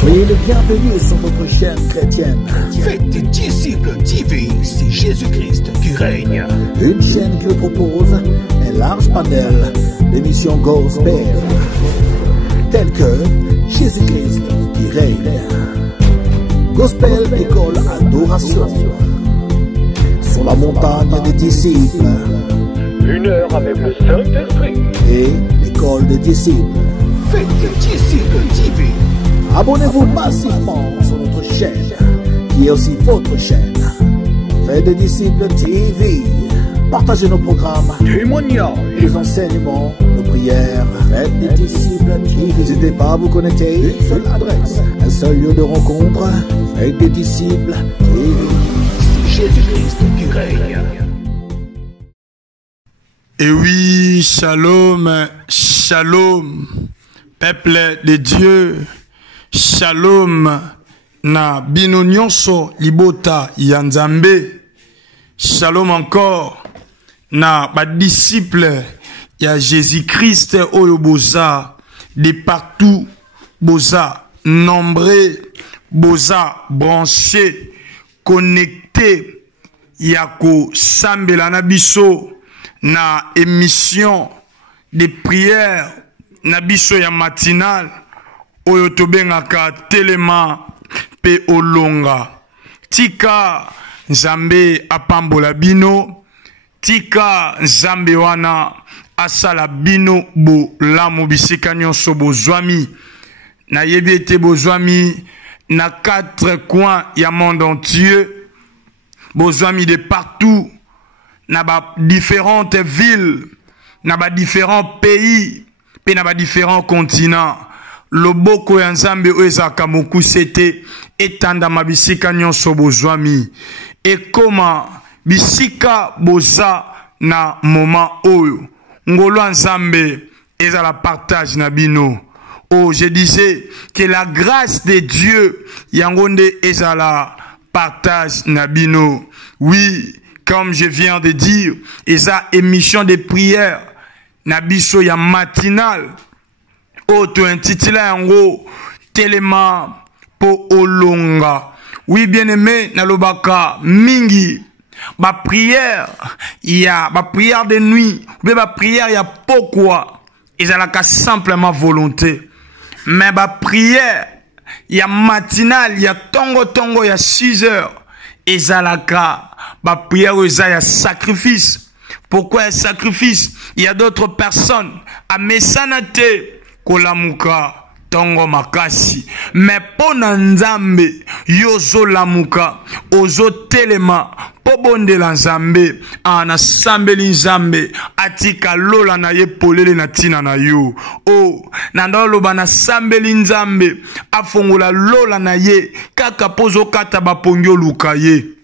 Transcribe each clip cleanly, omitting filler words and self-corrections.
Soyez les bienvenus sur votre chaîne chrétienne. Faites des disciples TV, c'est Jésus-Christ qui règne. Une chaîne qui vous propose un large panel d'émissions gospel, telles que Jésus-Christ qui règne, Gospel École Adoration, sur la montagne des disciples, 1 heure avec le Saint-Esprit. et l'école des disciples. Faites des disciples TV. Abonnez-vous massivement sur notre chaîne, qui est aussi votre chaîne. Faites des disciples TV. Partagez nos programmes, Témoignage. les enseignements, nos prières. Faites des disciples TV. N'hésitez pas à vous connecter. Une seule adresse, un seul lieu de rencontre. Faites des disciples TV. C'est Jésus-Christ qui règne. Et oui, shalom, shalom, peuple de Dieu, shalom, na bino nyonso libota ya Nzambe, shalom encore, na ba disciple ya Jésus-Christ oyo boza, de partout, boza, nombreux, boza, branché, connecté, yako sambela na biso, na émission de prière na biso ya matinal oyo tobengaka telema pe olonga. Tika Nzambe apambola bino, tika Nzambe wana asala bino bolamu bisika nyonso bozwami, na yebi ete bozwami na 4 coins ya monde entier, bozwami de partout, na ba différentes villes, na ba différents pays, pe na ba différents continents. Loboko ya Nzambe oezaka mokusete etanda mabisika nyonso bozwami. Ekoma bisika boza na moment oyo. Ngolo Nzambe ezala partage na bino. Oh, je disais que la grâce de Dieu yangonde ezala partage na bino. Oui, comme je viens de dire, esa émission de prière na biso ya matinal auto intitulé yango telema po olonga. Oui, bien aimé, na lobaka mingi ba prière de nuit, ou ba prière ya pokwa ezalaka simplement volonté, mais ba prière ya matinal ya tongo ya 6 heures ezalaka ba prière ya sacrifice. Pourquoi un sacrifice? Il y a d'autres personnes à mesanate kolamuka tongo makasi, mais pona Nzambe yozo lamuka ozo telema pobondela Nzambe ana sambeli Nzambe atika lola na ye polele na tina na yo. Oh, nandalo bana sambeli Nzambe afongola lola na ye kaka pozo kata bapongyo luka ye.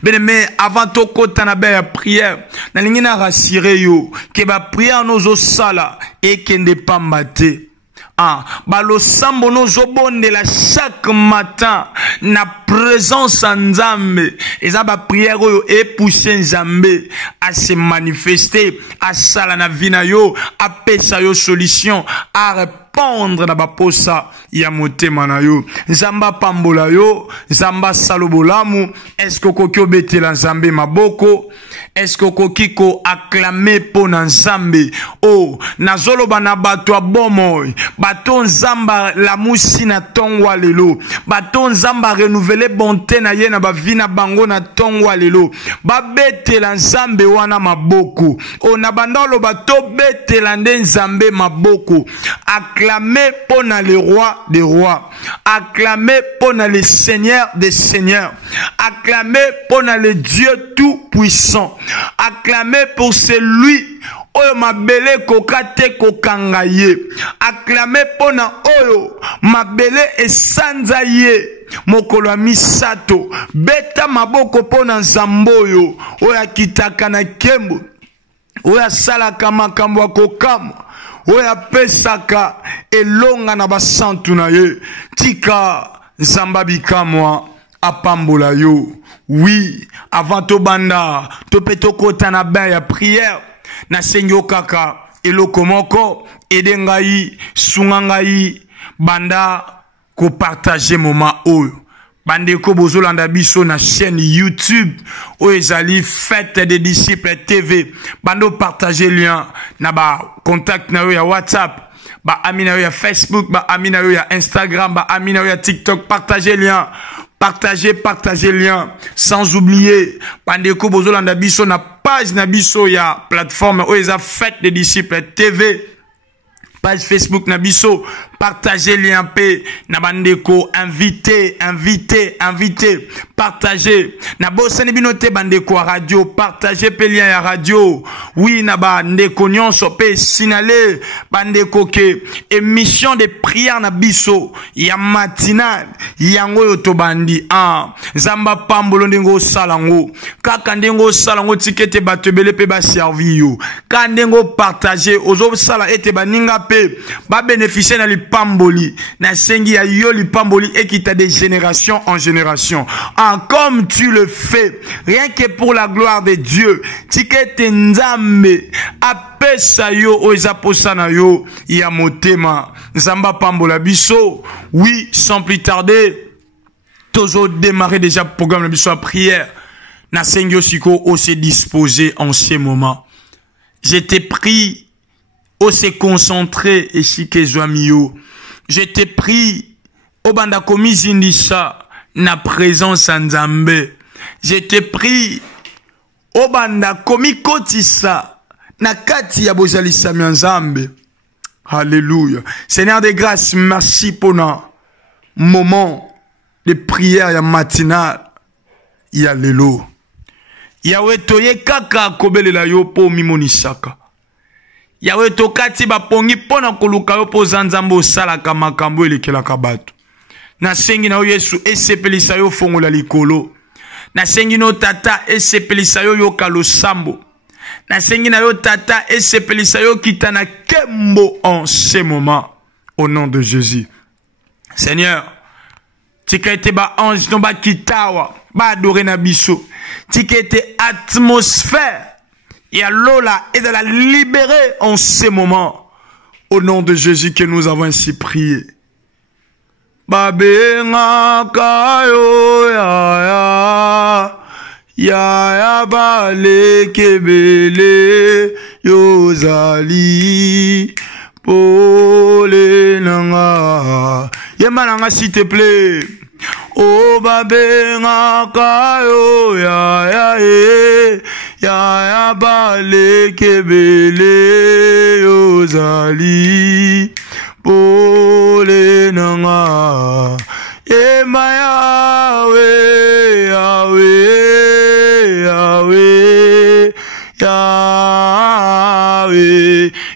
Mais avant to kota na ba prière, na lingi na rassurer yo que ba prière nozo sala et kende pambate. Ah, balo sambo nozo bondela chaque matin na présence en Nzambe. Eza ba prière oyo e pousser Nzambe à se manifester, à sala na vina yo, à pesa yo solution, à répondre na baposa ya motema na yo. Nzamba pambola yo, Nzamba salobolamu. Est-ce que kokyo betela Nzambe maboko? Est-ce que kokiko acclamer po na Nzambe? Oh, nazolo bana bato abomo, bato Nzamba la musi na tongwa lelo, bato Nzamba renouveler bonté na ye na bavina bango na tongwa lelo, ba betela Nzambe wana maboko. Oh, na bandalo bato betela nde Nzambe maboko. Acclamer pour le roi des rois, acclamer pour le seigneur des seigneurs, acclamer pour le Dieu tout puissant, acclamer pour celui oyo mabele kokate kokangaye, acclamer pour na oyo mabele esanza ye mokolo misato, beta maboko pona Nzamboyo oyo kitaka na kembo, oyo salaka makambo kokama, oya pesaka elonga na basantu na ye. Tika Nzamba bikamwa apambola yo. Oui, avant to banda to peto kota na ba ya prière na sengo kaka eloko moko edengai sungangai banda ko partager moment oyo. Bandeko bozolanda biso na chaîne YouTube oyo ezali Fête des Disciples TV. Bando partager lien na ba contact na yo ya WhatsApp, ba ami na yo ya Facebook, ba ami na yo ya Instagram, ba ami na yo ya TikTok. Partagez lien. Partagez lien. Sans oublier, bandeko bozolanda biso na page na biso ya plateforme oyo eza Fête des Disciples TV. Page Facebook Nabiso, partagez lien P, Nabandeko, invité, partagez. Nabosani binote bandeko à radio, partagez pe lien à radio. Oui, Nabandeko nyonso pe sinale, bandeko ke, émission de prière Nabiso, ya matinale, yango yotobandi, Zamba pambolo ndengo salango, kaka ndengo salango tikete batebele pe ba servi yo. Kandengo partagez, ozo sala ete baninga ba bénéficier na lipamboli na sengi ya yo lipamboli et qui t'a de génération en génération. Comme tu le fais rien que pour la gloire de Dieu, tikete nzambe apesa yo oza posana yo ya motema nzamba pambola biso. Oui, sans plus tarder, toujours démarrer déjà programme la biso à prière. Na sengi osiko o se disposer en ces moments. J'étais pris au se concentrer et si que joamio. Je t'ai pris au banda komi zindisa na présence nzambe. Je t'ai pris au banda komi kotisa na kati ya bozalisa nzambe. Alléluia. Seigneur de grâce, merci pour un moment de prière ya matinale. Ya lelo. Yahweh toye kaka kobelela yo po mimonisaka. Yahweh tokati bapongi pona koluka yo po zanzambo salaka makambo elekelaka bato. Na sengi na yo Yesu esepelisa yo fongola likolo. Na sengi no tata esepelisa yo yoka losambo. Na sengi na yo tata esepelisa yo kitana kembo en ce moment. Au nom de Jésus. Seigneur, tika ete ba ange no ba kitawa, ba adore na biso. Tika ete atmosphère. Et alors là, et de la libérer en ces moments. Au nom de Jésus que nous avons ainsi prié. Babenga kayo ya bale kebele yozali pole nanga. Yema nanga s'il te plaît. Oh babenga kayo ya bale kebele yozali pole nanga. Ema Yahweh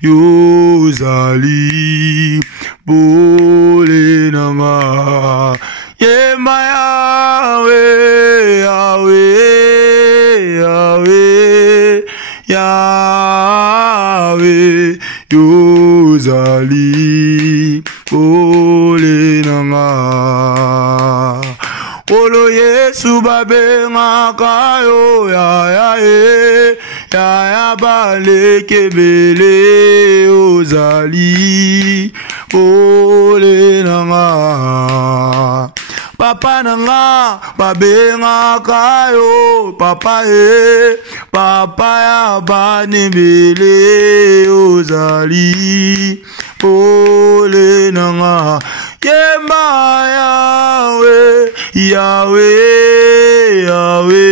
yozali pole nanga. Ema Yahweh yozali pole nanga. Olo Yesu babenga kayo ya bale kebele yozali pole nanga. Papa nanga babenga kayo papa ya banebele ozali pole nanga. Yemba Yahweh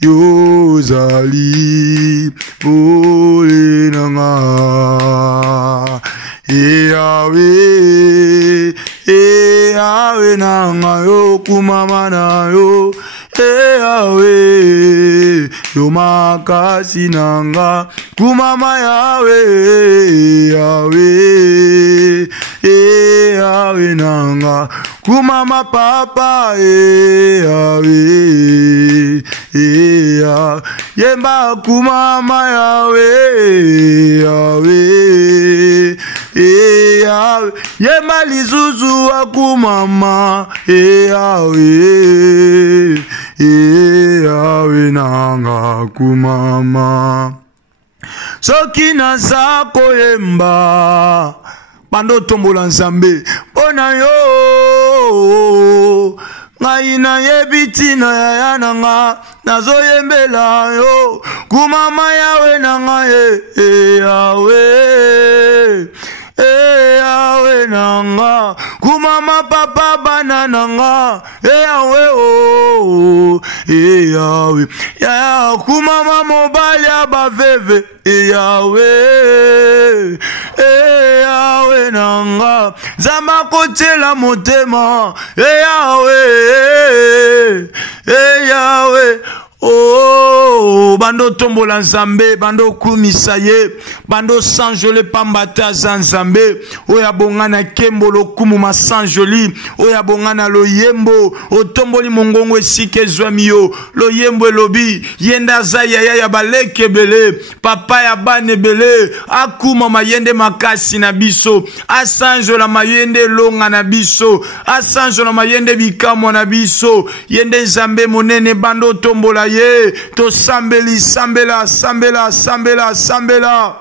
yozali pole nanga. Yahweh nanga yo kumama na yo. Yahweh yo makasi nanga kumama Yahweh nanga kumama papa Yahweh yemba kumama Yahweh yema lizuzu wa kumama Yahweh nanga kumama. Soki naza koyemba bando tombola nzambe pona yo ngai na yebiti na yaya nanga nazoyembela yo kumama yawe nanga yawe yawe nanga kumama papa bana nanga yawe yawe ya kumama mobali abaveve yawe yawe nanga zama kotela motema yawe yawe oh bando tombola nzambe bando kumisa ye bando sanjole pambata za nzambe oya bongana kembolo kumu masanjoli oya bongana lo yembo otomboli mongongo esike zwami yo lo yembo elobi yenda za ya baleke bele papa ya bane bele akuma mayende makasi na biso asanjola mayende longa na biso asanjola mayende bikamo na biso yende nzambe monene bando tombola ye to sambeli sambela sambela sambela sambela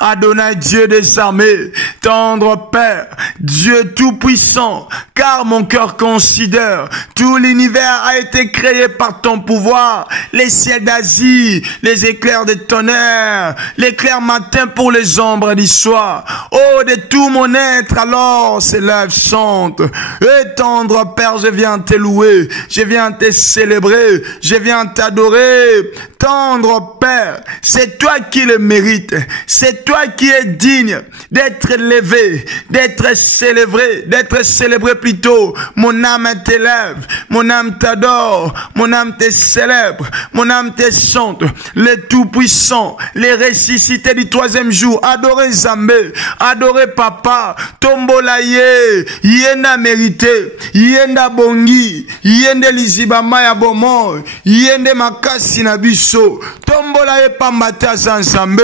Adonai, Dieu des armées, tendre Père, Dieu tout-puissant, car mon cœur considère, tout l'univers a été créé par ton pouvoir, les ciels d'Asie, les éclairs de tonnerre, l'éclair matin pour les ombres du soir. Oh, de tout mon être, alors s'élève, chante. Et tendre Père, je viens te louer, je viens te célébrer, je viens t'adorer. Tendre Père, c'est toi qui le mérites. C'est toi qui es digne d'être élevé, d'être célébré plutôt. Mon âme t'élève, mon âme t'adore, mon âme te célèbre, mon âme te chante. Le Tout-Puissant, les ressuscités du troisième jour, adorez Zambé, adorez Papa, tombola ye, yenda mérité, yenda bongi, yende lizibama ya bomo, yende makasi na biso, tombola ye pambata Zambé.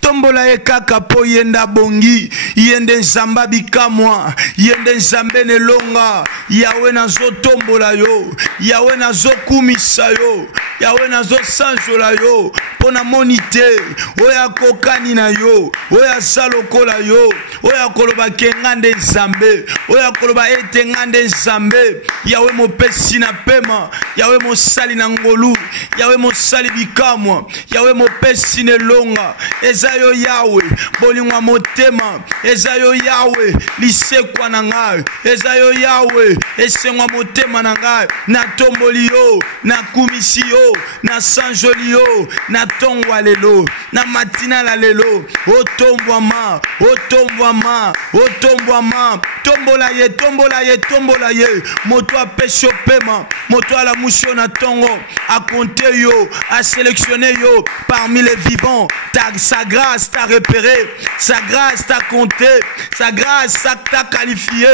Tombola ye kaka po yenda bongi yende nzamba bikamwa yende nzambe nelonga yawe nazo tombola yo yawe nazo kumisa yo yawe nazo sanjola yo pona monite oya kokani na yo oya salokola yo oya koloba kengande nzambe oya koloba ete ngande nzambe yawe mopesi na pema yawe mosali na ngolu yawe mosali bikamwa yawe mopesi nelonga ezayo yawe bolingwa motema ezayo yawe lisekwa na ngai ezayo yawe esengwa motema na ngai na tomboli yo na kumisi yo na sanjoli yo na tongwa lelo na matina la lelo otombwama otombwama otombwama tombola ye tombola ye tombola ye moto apesho pema moto ala musho na tongo a compter yo a sélectionner yo parmi les vivants sa grâce t'a repéré, sa grâce t'a compté, sa grâce t'a qualifié,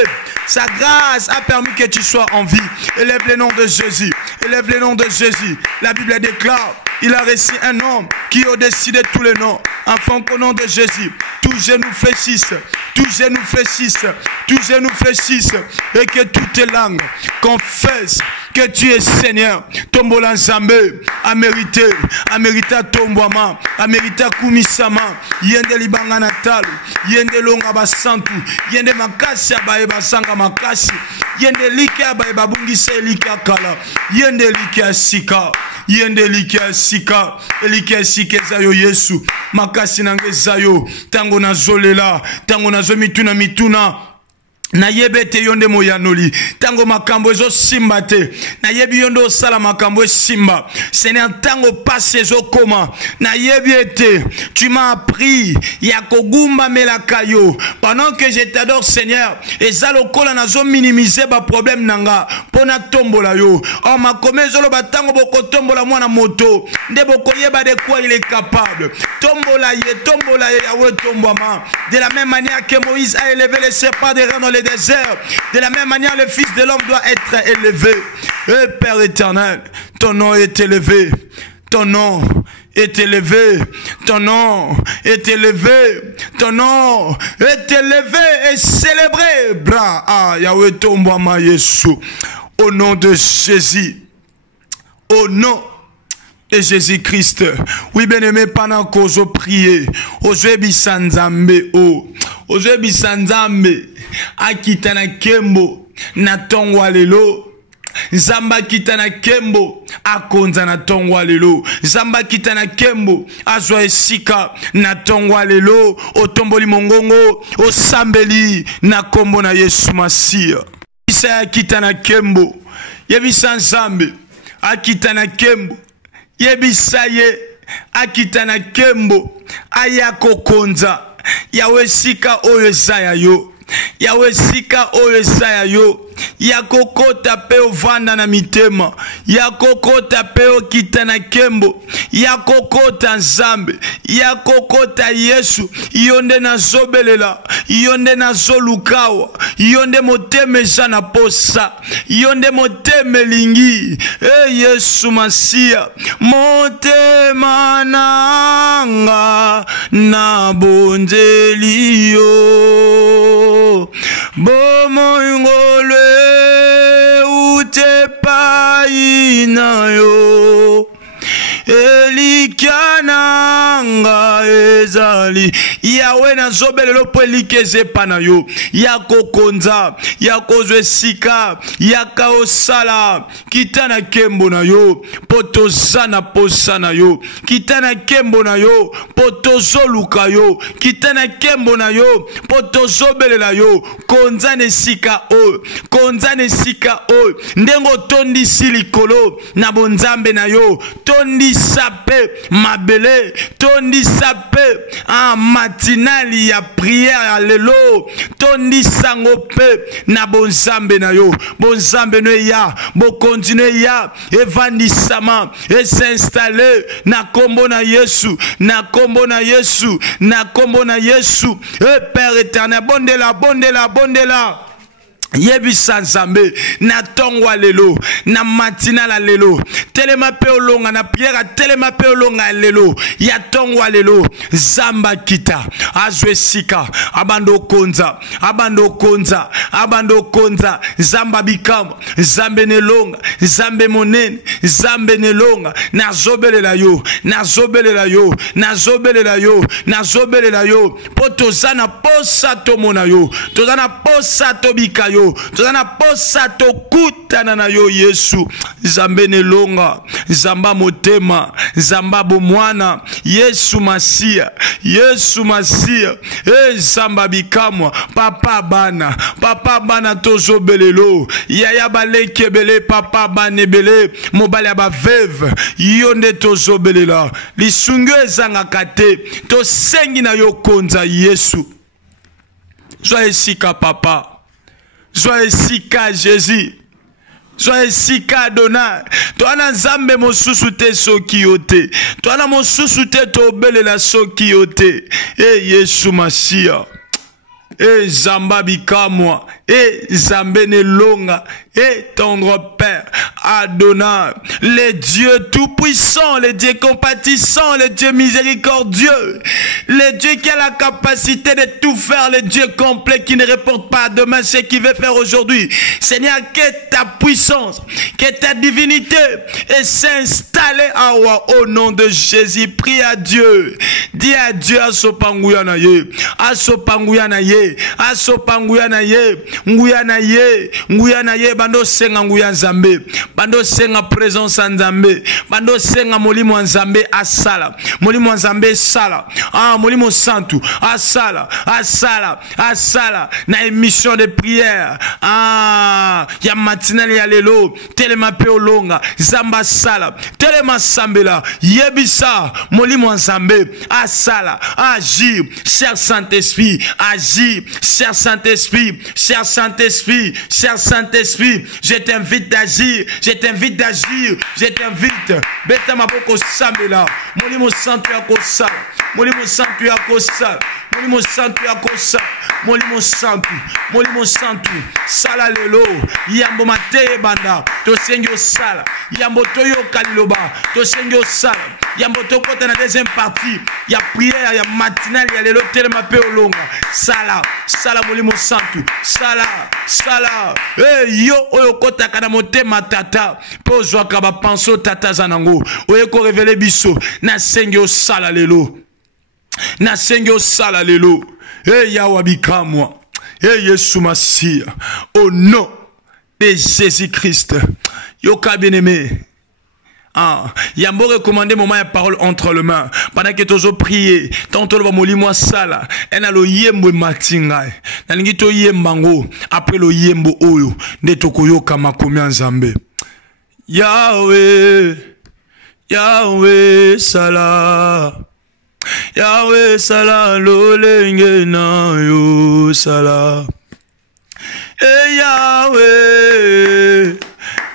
sa grâce a permis que tu sois en vie. Élève le nom de Jésus, élève le nom de Jésus. La Bible déclare, il a reçu un nom qui est au-dessus de tous les noms, afin qu'au nom de Jésus, tout genou fléchisse, tout genou fléchisse, tout genou fléchisse, et que toutes les langues confessent que tu es Seigneur. Tombola Nzambe a mérité tombwama, a mérité kumisama, yende libanga natal, yende longa basantu, yende makasi abaye basanga makasi, yende like abaye babungisa like akala, yende like asika, yende like asika, like asika zayo Yesu, makasi nange zayo, tango na zolela, tango na zomituna mituna. Na yebe te yonde moyanoli tango makambo ezo simba te na yebi yondo sala makambo simba Seigneur tango passe ezo koma na yebi ete tu m'as appris ya kogumba melakayo pendant que je t'adore Seigneur ezalo kola nazo minimiser ba problème nanga pona tombola yo on m'a commis zolo batango boko tombola mwana moto nde boko yeba de quoi il est capable tombola ye yawe tombwama de la même manière que Moïse a élevé les serpents des reins dans les désert. De la même manière, le Fils de l'homme doit être élevé. Et Père éternel, ton nom est élevé. Ton nom est élevé. Ton nom est élevé. Ton nom est élevé et célébré. Bra, ah, Yahweh Tombama Yesu. Au nom de Jésus. Au nom et Jésus-Christ. Oui, bien-aimé, pendant qu'on ose prier, ose bisanzambe, ozwe bisanzambe akita na kembo na tongwa lelo. Zamba kita na kembo akonza na tongwa lelo. Zamba kita na kembo azwa esika na tongwa lelo. Otomboli mongongo osambeli na kombo na Yesu Masia. Isa kita na kembo yebisa nzambe akita na kembo yebisa ye akita na kembo ayako konza yawe sika oyo esaya yo. Yawe sika oyo esaya yo. Yakokota pe ovanda na mitema. Yakokota pe okita na kembo. Yakokota nzambe. Yakokota Yesu. Yonde na zobelela. Yonde na zolukawa. Yonde moteme sana posa. Yonde moteme lingi. Yesu Masia. Motema nanga na bonzelio. Bomo ngole utepa inayo elikiananga ezali yawe na zobelelo po elikeze pana yo yako konza yako zwesika yaka osala kitana kembo na yo potozana posa na yo kitana kembo na yo potozoluka yo kitana kembo na yo potozobelela yo konzane sika o ndengo tondi silikolo na bonzambe na yo tondi sape mabele tondi sape matinali ya prière ya lelo tondi sango pe na bonzambe na yo bonzambe no ya bo continue ya evandisama et s'installer na kombo na Yesu na kombo na Yesu na kombo na Yesu Père éternel bondela yebisa nzambe na tongwa lelo na matina la lelo telema pe olonga na prière telema pe olonga lelo ya tongwa lelo zamba kita azwe sika abando konza zamba bikama zambe nelonga zambe monene zambe nelonga na zobelela yo potozana posa tomona yo tozana posa tobika yo tozana posa tokutana na yo Yesu zambe nelonga zamba motema zamba bomwana Yesu Masia zamba bikamwa papa bana tozobelelo yaya balekebele papa banebele mobali ya baveve yonde tozobelela lisungu ezanga te tosengi na yo konza Yesu zwa esika papa Sois esika Jésus. Sois esika Adonai. Toi na nzambe mosusu te soki yote. Toi na mosusu te tobelela soki yote. Yesu Masia. Zamba bikamwa. Zambé nelonga. Tendre Père Adonai, le Dieu tout-puissant, le Dieu compatissant, le Dieu miséricordieux, le Dieu qui a la capacité de tout faire, le Dieu complet qui ne reporte pas à demain ce qu'il veut faire aujourd'hui. Seigneur, que ta puissance, que ta divinité s'installe au nom de Jésus. Prie à Dieu. Dis à Dieu à Sopanguyanaye, à Sopanguyanaye, à Sopanguyanaye, Nguyanaye, bando senga nguya nzambe bando senga présence nzambe bando senga molimo nzambe asala molimo nzambe sala molimo santu asala na émission de prière ya matinale ya lelo telema pe olonga zamba sala telema sambela yebisa molimo nzambe asala agir cher Saint-Esprit agir cher Saint-Esprit je t'invite d'agir, Beta maboko sambela, molimo santu ya kosa, molimo santu ya kosa, sala lelo, yambo mate banda, to sengyo sala, yambo toyo kaliloba, to sengyo sala, yambo to kota na deuxième partie, ya prière, ya matinale, ya lelo telema pe olonga, sala molimo santu, sala, yo oyo kota kana motema tata, po zwaka ba panso tata zanango, oyo ko révéler biso, na sengyo sala lelo. Na sengyo sala lelo. et Yahweh moi, et Yesu Massia, au nom de Jésus-Christ. Yoka bien-aimé. Ah, il y a beau recommander moment la parole entre les mains. Pendant que tu as prié, tantôt le moli moi sala, en a lo yembo matinga. Nalingi to yembango, après lo yembo oyo, ne tokoyo kama komia nzambe. Yahweh, Yahweh sala. Yahweh sala lo lenge na yo sala. E Yahweh,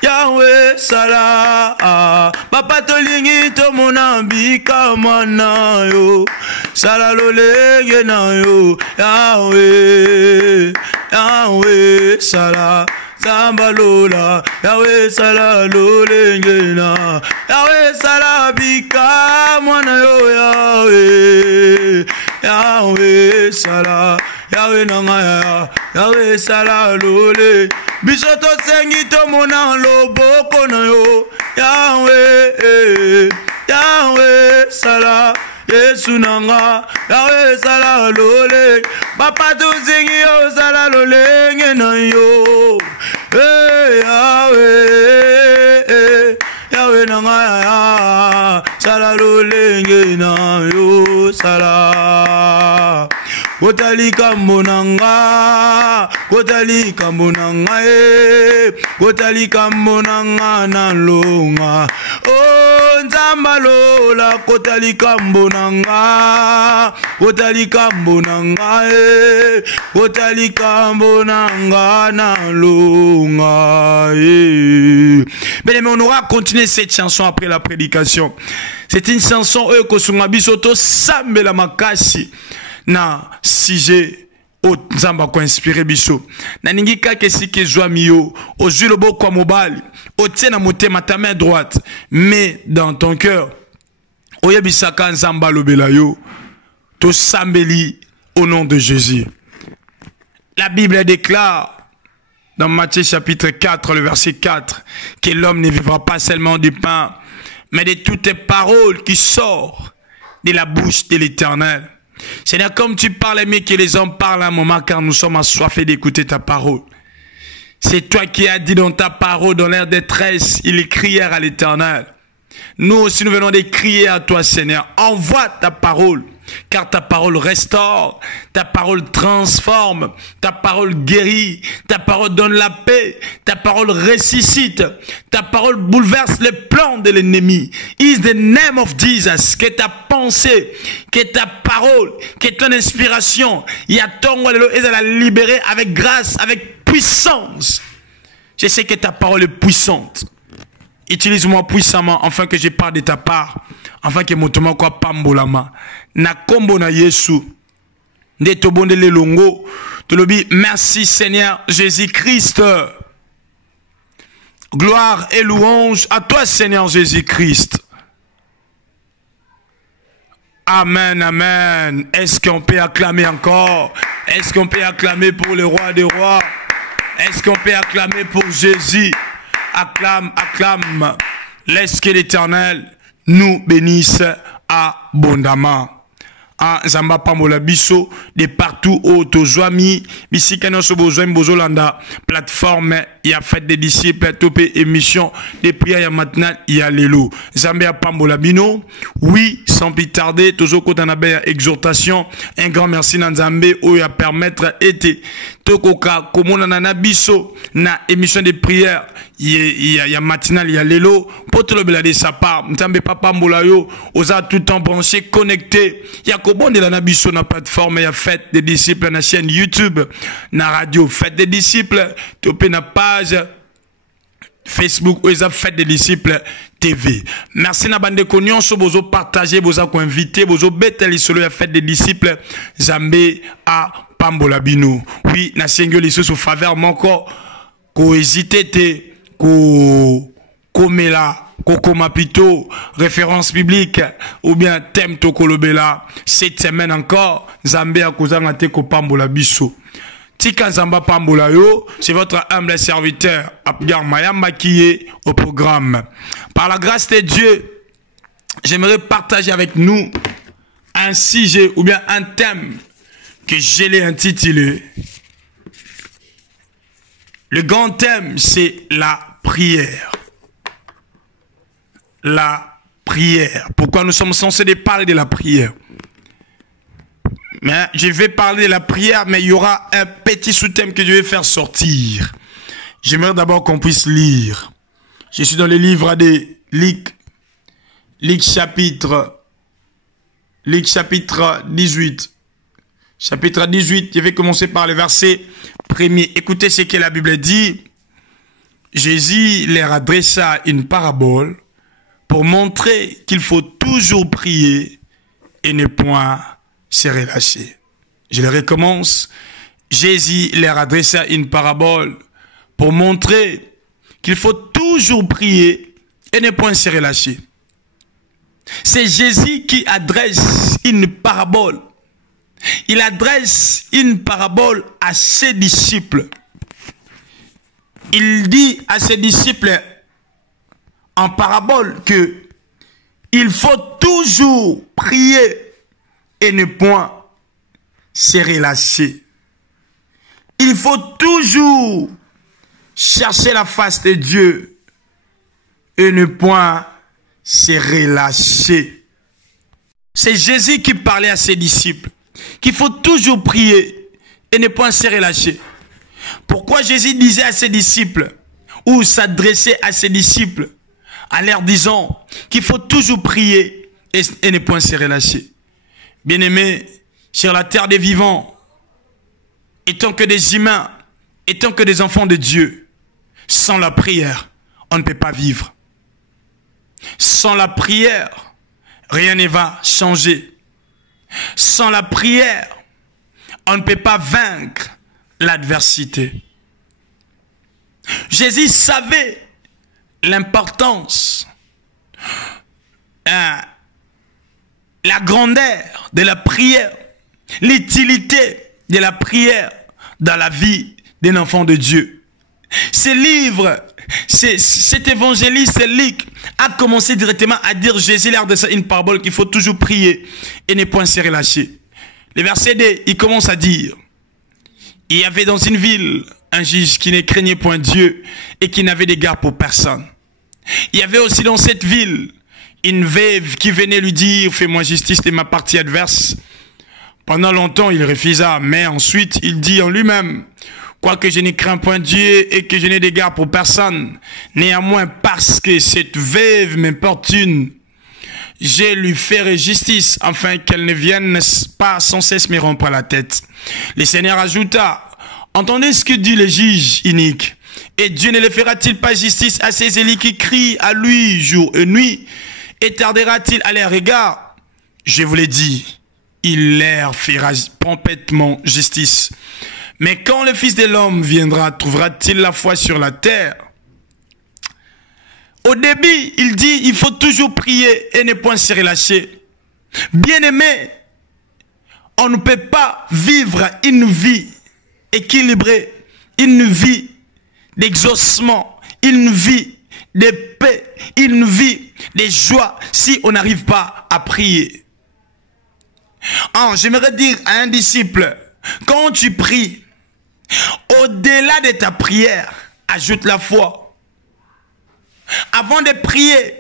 Yahweh sala, papa tolingi to monambi kamana yo, sala lo lenge na yo, Yahweh, Yahweh sala, samba lola, Yahweh sala lo lenge na, Yahweh sala bika mwana yo, Yahweh, Yahweh sala. Yahweh nangaya, Yahweh sala lole, bisoto sengi to mona loboko na yo, Yahweh, Yahweh sala, Yesu nanga, Yahweh sala lole, papa to sengi yo sala lole nge na yo, Yahweh, Yahweh nangaya, sala lole nge na yo sala. Kotalika monanga, kotalika monanga, kotalika monanga na longa. Oh nzambalola, kotalika monanga, kotalika monanga, kotalika monanga na longa. Bien aimé, on aura continué cette chanson après la prédication. C'est une chanson Kosunga Bisoto Sambela Makasi. Na sije o nzamba ko inspiré biso na ningi kake sike zwa miyo o zulobo kwa mobali o tena motema ta main droite mais dans ton cœur o yebisaka nzamba lobela yo to sambeli au nom de Jésus. La Bible déclare dans Matthieu chapitre 4 le verset 4 que l'homme ne vivra pas seulement du pain mais de toutes les paroles qui sortent de la bouche de l'Éternel. Seigneur, comme tu parles, mais que les hommes parlent un moment, car nous sommes assoiffés d'écouter ta parole. C'est toi qui as dit dans ta parole, dans l'air détresse, ils crièrent à l'Éternel. Nous aussi, nous venons de crier à toi, Seigneur. Envoie ta parole, car ta parole restaure, ta parole transforme, ta parole guérit, ta parole donne la paix, ta parole ressuscite, ta parole bouleverse les plans de l'ennemi. Is the name of Jesus, que ta pensée, que ta parole, que ton inspiration, y a ton et la libérer avec grâce, avec puissance. Je sais que ta parole est puissante. Utilise-moi puissamment afin que je parle de ta part, afin que mon tomo kwa pambolama. Na kombo na Yesu. Nde to bondele longo. Tolobi, merci Seigneur Jésus-Christ. Gloire et louange à toi Seigneur Jésus-Christ. Amen, amen. Est-ce qu'on peut acclamer encore? Est-ce qu'on peut acclamer pour le roi des rois? Est-ce qu'on peut acclamer pour Jésus? Acclame, acclame. Laisse que l'Éternel nous bénisse abondamment. En Zamba Pambola Bisso, de partout où Tozoami, Bissikano Sobozoim Bozolanda, plateforme, il y a fait des disciples, topé émission, des prières, il y a maintenant, il y a l'élo. Zambia Pambola Bino, oui, sans plus tarder, Tozo Kotanabe, exhortation, un grand merci Nanzambe, où il y a permettre, été, Tokoka, Komona Nana Bisso, na émission de prières, il y a matinal, il y a l'élo, pour tout le belade sa part, Nzambe Papa Mbolayo, osa tout temps branché, connecté, il y a Kobon de la Nabisso, na plateforme, il y a fête des disciples, na chaîne YouTube, na radio, fête des disciples, topé na page, Facebook, où ils ont fait des disciples TV. Merci na bande konyon so bozo partager, bozo ko inviter, bozo beteli solo ya fait des disciples Zambé à Pambola Bino. Oui, na sengeli sous faveur manko ko hésiter te ko komela Kokoma plutôt référence biblique ou bien thème tokolobela cette semaine encore Zambé a kozanga te ko Pambola Biso. Tika Zamba Pambola yo, c'est votre humble serviteur Abgar Mayamba qui est au programme. Par la grâce de Dieu, j'aimerais partager avec nous un sujet ou bien un thème que je l'ai intitulé. Le grand thème, c'est la prière. La prière. Pourquoi nous sommes censés parler de la prière? Mais je vais parler de la prière, mais il y aura un petit sous-thème que je vais faire sortir. J'aimerais d'abord qu'on puisse lire. Je suis dans le livre de Luc chapitre 18. Chapitre 18, je vais commencer par le verset 1er. Écoutez ce que la Bible dit. Jésus leur adressa une parabole pour montrer qu'il faut toujours prier et ne point se relâcher. Je le recommence. Jésus leur adressa une parabole pour montrer qu'il faut toujours prier et ne point se relâcher. C'est Jésus qui adresse une parabole. Il adresse une parabole à ses disciples. Il dit à ses disciples en parabole que il faut toujours prier et ne point se relâcher. Il faut toujours chercher la face de Dieu et ne point se relâcher. C'est Jésus qui parlait à ses disciples qu'il faut toujours prier et ne point se relâcher. Pourquoi Jésus disait à ses disciples ou s'adressait à ses disciples en leur disant qu'il faut toujours prier et ne point se relâcher? Bien-aimés, sur la terre des vivants, étant que des humains, étant que des enfants de Dieu, sans la prière, on ne peut pas vivre. Sans la prière, rien ne va changer. Sans la prière, on ne peut pas vaincre l'adversité. Jésus savait l'importance, la grandeur de la prière, l'utilité de la prière dans la vie d'un enfant de Dieu. Ce livre, cet évangéliste Luc a commencé directement à dire, Jésus leur de une parabole qu'il faut toujours prier et ne point se relâcher. Le verset 2, il commence à dire, il y avait dans une ville un juge qui ne craignait point Dieu et qui n'avait d'égard pour personne. Il y avait aussi dans cette ville une veuve qui venait lui dire, fais-moi justice de ma partie adverse. Pendant longtemps, il refusa, mais ensuite, il dit en lui-même, quoique je ne crains point Dieu et que je n'ai d'égard pour personne, néanmoins parce que cette veuve m'importune, je lui ferai justice, afin qu'elle ne vienne pas sans cesse me rompre la tête. Le Seigneur ajouta, entendez ce que dit le juge inique, et Dieu ne le fera-t-il pas justice à ses élus qui crient à lui jour et nuit, et tardera-t-il à leur égard? Je vous l'ai dit, il leur fera promptement justice. Mais quand le Fils de l'homme viendra, trouvera-t-il la foi sur la terre? Au début, il dit, il faut toujours prier et ne point se relâcher. Bien-aimé, on ne peut pas vivre une vie équilibrée, une vie d'exaucement, une vie de paix, une vie de joie, si on n'arrive pas à prier. J'aimerais dire à un disciple, quand tu pries, au-delà de ta prière, ajoute la foi. Avant de prier,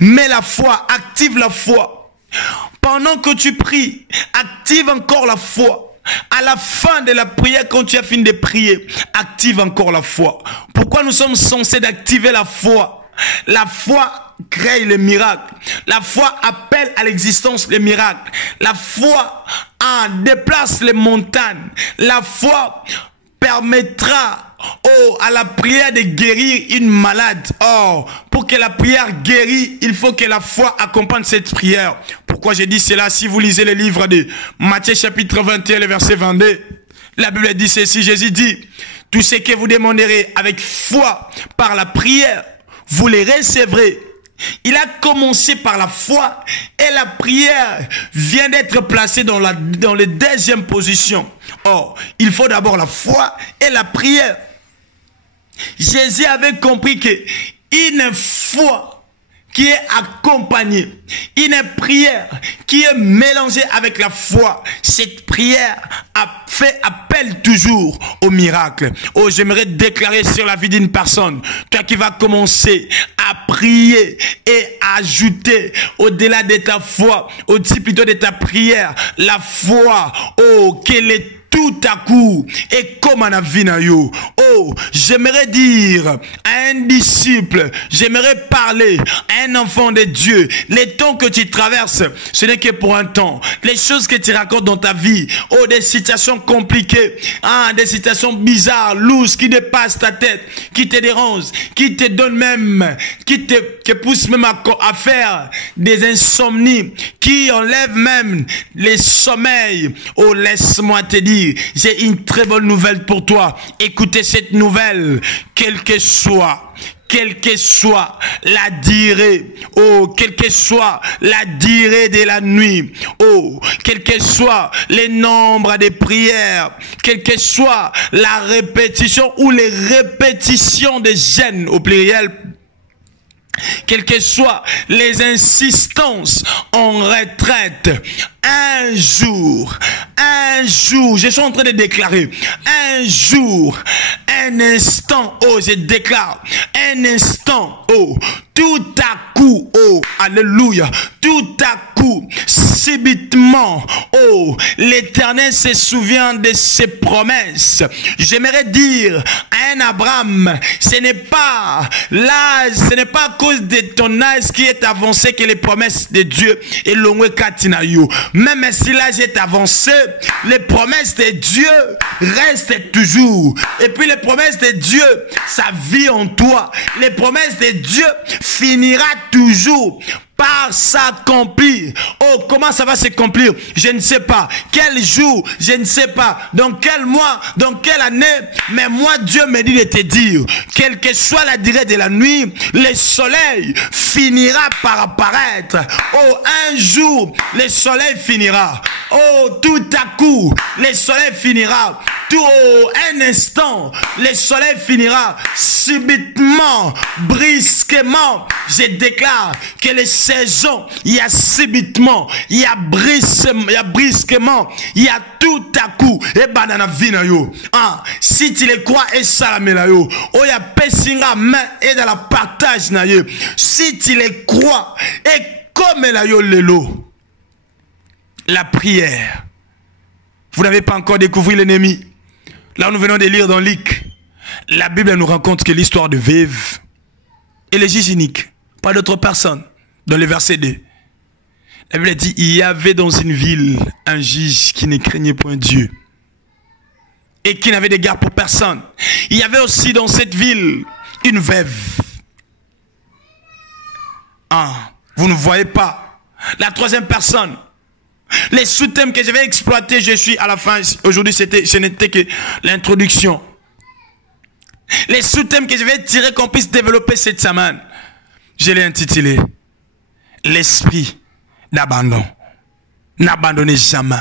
mets la foi, active la foi. Pendant que tu pries, active encore la foi. À la fin de la prière, quand tu as fini de prier, active encore la foi. Pourquoi nous sommes censés d'activer la foi? La foi crée les miracles. La foi appelle à l'existence les miracles. La foi déplace les montagnes. La foi permettra à la prière de guérir une malade. Pour que la prière guérisse, il faut que la foi accompagne cette prière. Pourquoi j'ai dit cela? Si vous lisez le livre de Matthieu chapitre 21, le verset 22, la Bible dit ceci, Jésus dit, tout ce que vous demanderez avec foi par la prière, vous les recevrez. Il a commencé par la foi et la prière vient d'être placée dans la deuxième position. Il faut d'abord la foi et la prière. Jésus avait compris que une foi qui est accompagnée, une prière qui est mélangée avec la foi, cette prière fait appel toujours au miracle. Oh, j'aimerais déclarer sur la vie d'une personne, toi qui vas commencer à prier et à ajouter au-delà de ta foi, au-dessus plutôt de ta prière, la foi, oh, qu'elle est tout à coup, et comme un avinayo. Oh, j'aimerais dire à un disciple, j'aimerais parler à un enfant de Dieu, les temps que tu traverses, ce n'est que pour un temps. Les choses que tu racontes dans ta vie, oh, des situations compliquées, des situations bizarres, lourdes, qui dépassent ta tête, qui te dérangent, qui te donnent même, qui te poussent même à faire des insomnies, qui enlèvent même les sommeils. Oh, laisse-moi te dire, j'ai une très bonne nouvelle pour toi. Écoutez cette nouvelle, quelle que soit la durée, oh, quelle que soit la durée de la nuit, oh, quel que soit les nombres de prières, quelle que soit la répétition ou les répétitions des jeûnes au pluriel, quelles que soient les insistances en retraite, un jour, je suis en train de déclarer, un jour, un instant, oh, je déclare, un instant, oh, tout à coup, oh, alléluia, tout à coup, subitement, oh, l'Éternel se souvient de ses promesses. J'aimerais dire à un Abraham, ce n'est pas l'âge, ce n'est pas à cause de ton âge qui est avancé que les promesses de Dieu est longue katinayo. Même si l'âge est avancé, les promesses de Dieu restent toujours. Et puis les promesses de Dieu, ça vit en toi. Les promesses de Dieu finira toujours par s'accomplir. Oh, comment ça va s'accomplir? Je ne sais pas. Quel jour? Je ne sais pas. Dans quel mois? Dans quelle année? Mais moi, Dieu me dit de te dire, quelle que soit la durée de la nuit, le soleil finira par apparaître. Oh, un jour, le soleil finira. Oh, tout à coup, le soleil finira. Tout un instant, le soleil finira. Subitement, brusquement, je déclare que les saisons, il y a subitement, il y a brusquement, il y a tout à coup. Et banana vina yo. Si tu le crois, et salamela yo. Oh, il y a pessinga main et dans la partage na yo. Si tu le crois, et comme la yo lelo. La prière. Vous n'avez pas encore découvert l'ennemi. Là, nous venons de lire dans Luc. La Bible nous raconte que l'histoire de Veuve et les juges uniques, pas d'autres personnes. Dans le verset 2, la Bible dit, il y avait dans une ville un juge qui ne craignait point Dieu et qui n'avait d'égard pour personne. Il y avait aussi dans cette ville une veuve. Vous ne voyez pas. La troisième personne. Les sous-thèmes que je vais exploiter, je suis à la fin. Aujourd'hui, ce n'était que l'introduction. Les sous-thèmes que je vais tirer qu'on puisse développer cette semaine, je l'ai intitulé l'esprit d'abandon. N'abandonnez jamais.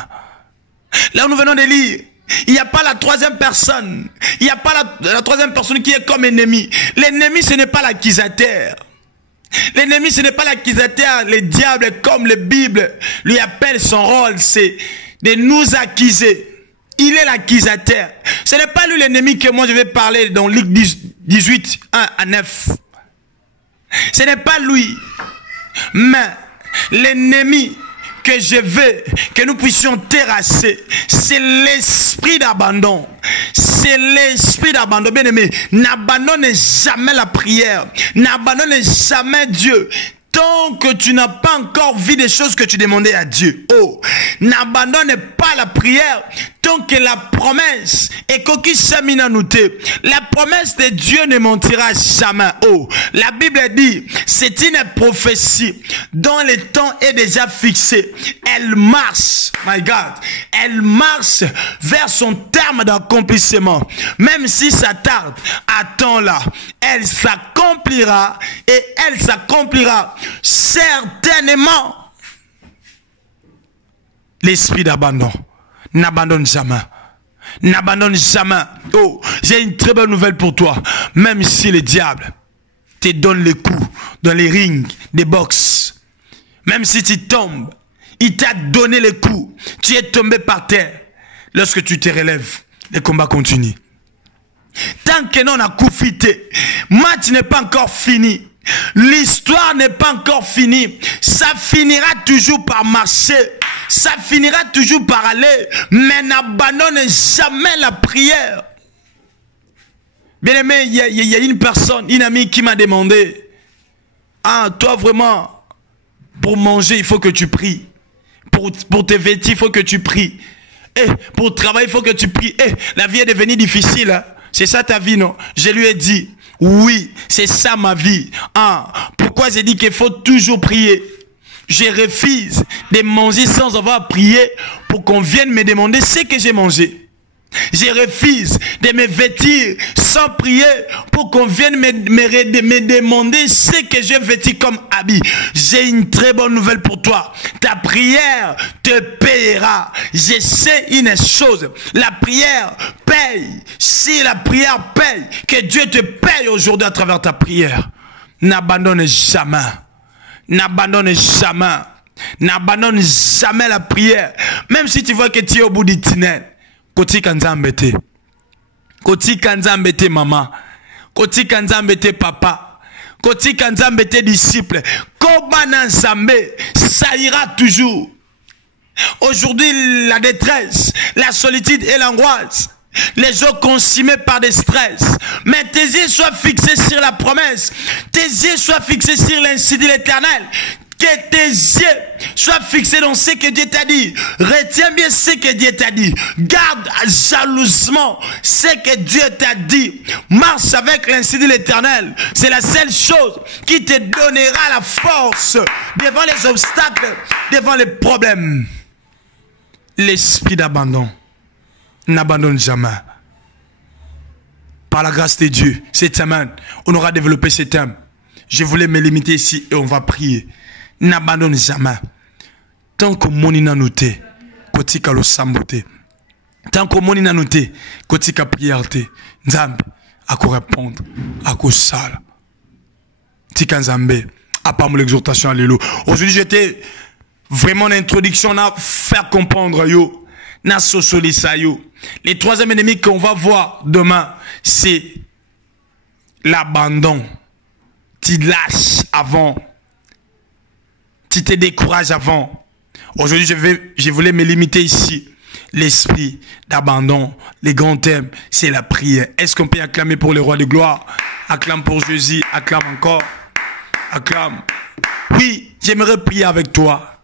Là où nous venons de lire, il n'y a pas la troisième personne. Il n'y a pas la troisième personne qui est comme ennemi. L'ennemi, ce n'est pas l'accusateur. L'ennemi, ce n'est pas l'accusateur. Le diable, comme la Bible lui appelle son rôle, c'est de nous accuser. Il est l'accusateur. Ce n'est pas lui l'ennemi que moi je vais parler dans Luc 18, 1 à 9. Ce n'est pas lui. Mais l'ennemi que je veux que nous puissions terrasser, c'est l'esprit d'abandon. C'est l'esprit d'abandon. Bien aimé, n'abandonne jamais la prière. N'abandonne jamais Dieu. Tant que tu n'as pas encore vu des choses que tu demandais à Dieu. Oh, n'abandonne pas la prière tant que la promesse est coquille saminanouté. La promesse de Dieu ne mentira jamais. Oh, la Bible dit, c'est une prophétie dont le temps est déjà fixé. Elle marche, my God, elle marche vers son terme d'accomplissement. Même si ça tarde, attends-la. Elle s'accomplira et elle s'accomplira certainement. L'esprit d'abandon. N'abandonne jamais. N'abandonne jamais. Oh, j'ai une très bonne nouvelle pour toi. Même si le diable te donne les coups dans les rings des box. Même si tu tombes, il t'a donné les coups. Tu es tombé par terre. Lorsque tu te relèves, les combats continuent. Tant que non a coufité, match n'est pas encore fini. L'histoire n'est pas encore finie. Ça finira toujours par marcher. Ça finira toujours par aller. Mais n'abandonne jamais la prière. Bien aimé, il y a une personne, une amie qui m'a demandé, ah, toi vraiment, pour manger, il faut que tu pries. Pour te vêtir, il faut que tu pries. Et pour travailler, il faut que tu pries. Et la vie est devenue difficile. Hein? C'est ça ta vie, non? Je lui ai dit, oui, c'est ça ma vie. Ah, pourquoi j'ai dit qu'il faut toujours prier? Je refuse de manger sans avoir prié pour qu'on vienne me demander ce que j'ai mangé. Je refuse de me vêtir sans prier pour qu'on vienne me demander ce que je vêtis comme habit. J'ai une très bonne nouvelle pour toi. Ta prière te payera. Je sais une chose. La prière paye. Si la prière paye, que Dieu te paye aujourd'hui à travers ta prière. N'abandonne jamais. N'abandonne jamais. N'abandonne jamais la prière. Même si tu vois que tu es au bout du tunnel. Koti kanzambete. Koti kanzambete maman. Koti kanzambete papa. Koti kanzambete disciple. Kobana nzambe, ça ira toujours. Aujourd'hui, la détresse, la solitude et l'angoisse. Les gens consumés par des stress. Mais tes yeux soient fixés sur la promesse. Tes yeux soient fixés sur l'incendie de l'Éternel. Que tes yeux soient fixés dans ce que Dieu t'a dit. Retiens bien ce que Dieu t'a dit. Garde jalousement ce que Dieu t'a dit. Marche avec l'incendie de l'Éternel. C'est la seule chose qui te donnera la force devant les obstacles, devant les problèmes. L'esprit d'abandon n'abandonne jamais. Par la grâce de Dieu, cette semaine, on aura développé ce thème. Je voulais me limiter ici et on va prier. N'abandonne jamais. Tant que mon ina noté, kotika lo sambote. Tant que mon ina noté, kotika prière-te. Nzambe, à quoi répondre, à quoi sale. Tika Nzambe, à part mon exhortation, alléluia. Aujourd'hui, j'étais vraiment en introduction à faire comprendre, yo, na sosolisa, yo. Les troisième ennemi qu'on va voir demain, c'est l'abandon. Tu lâches avant. Tu te décourages avant. Aujourd'hui, je voulais me limiter ici. L'esprit d'abandon, les grands thèmes, c'est la prière. Est-ce qu'on peut acclamer pour le roi de gloire? Acclame pour Jésus, acclame encore. Acclame. Oui, j'aimerais prier avec toi.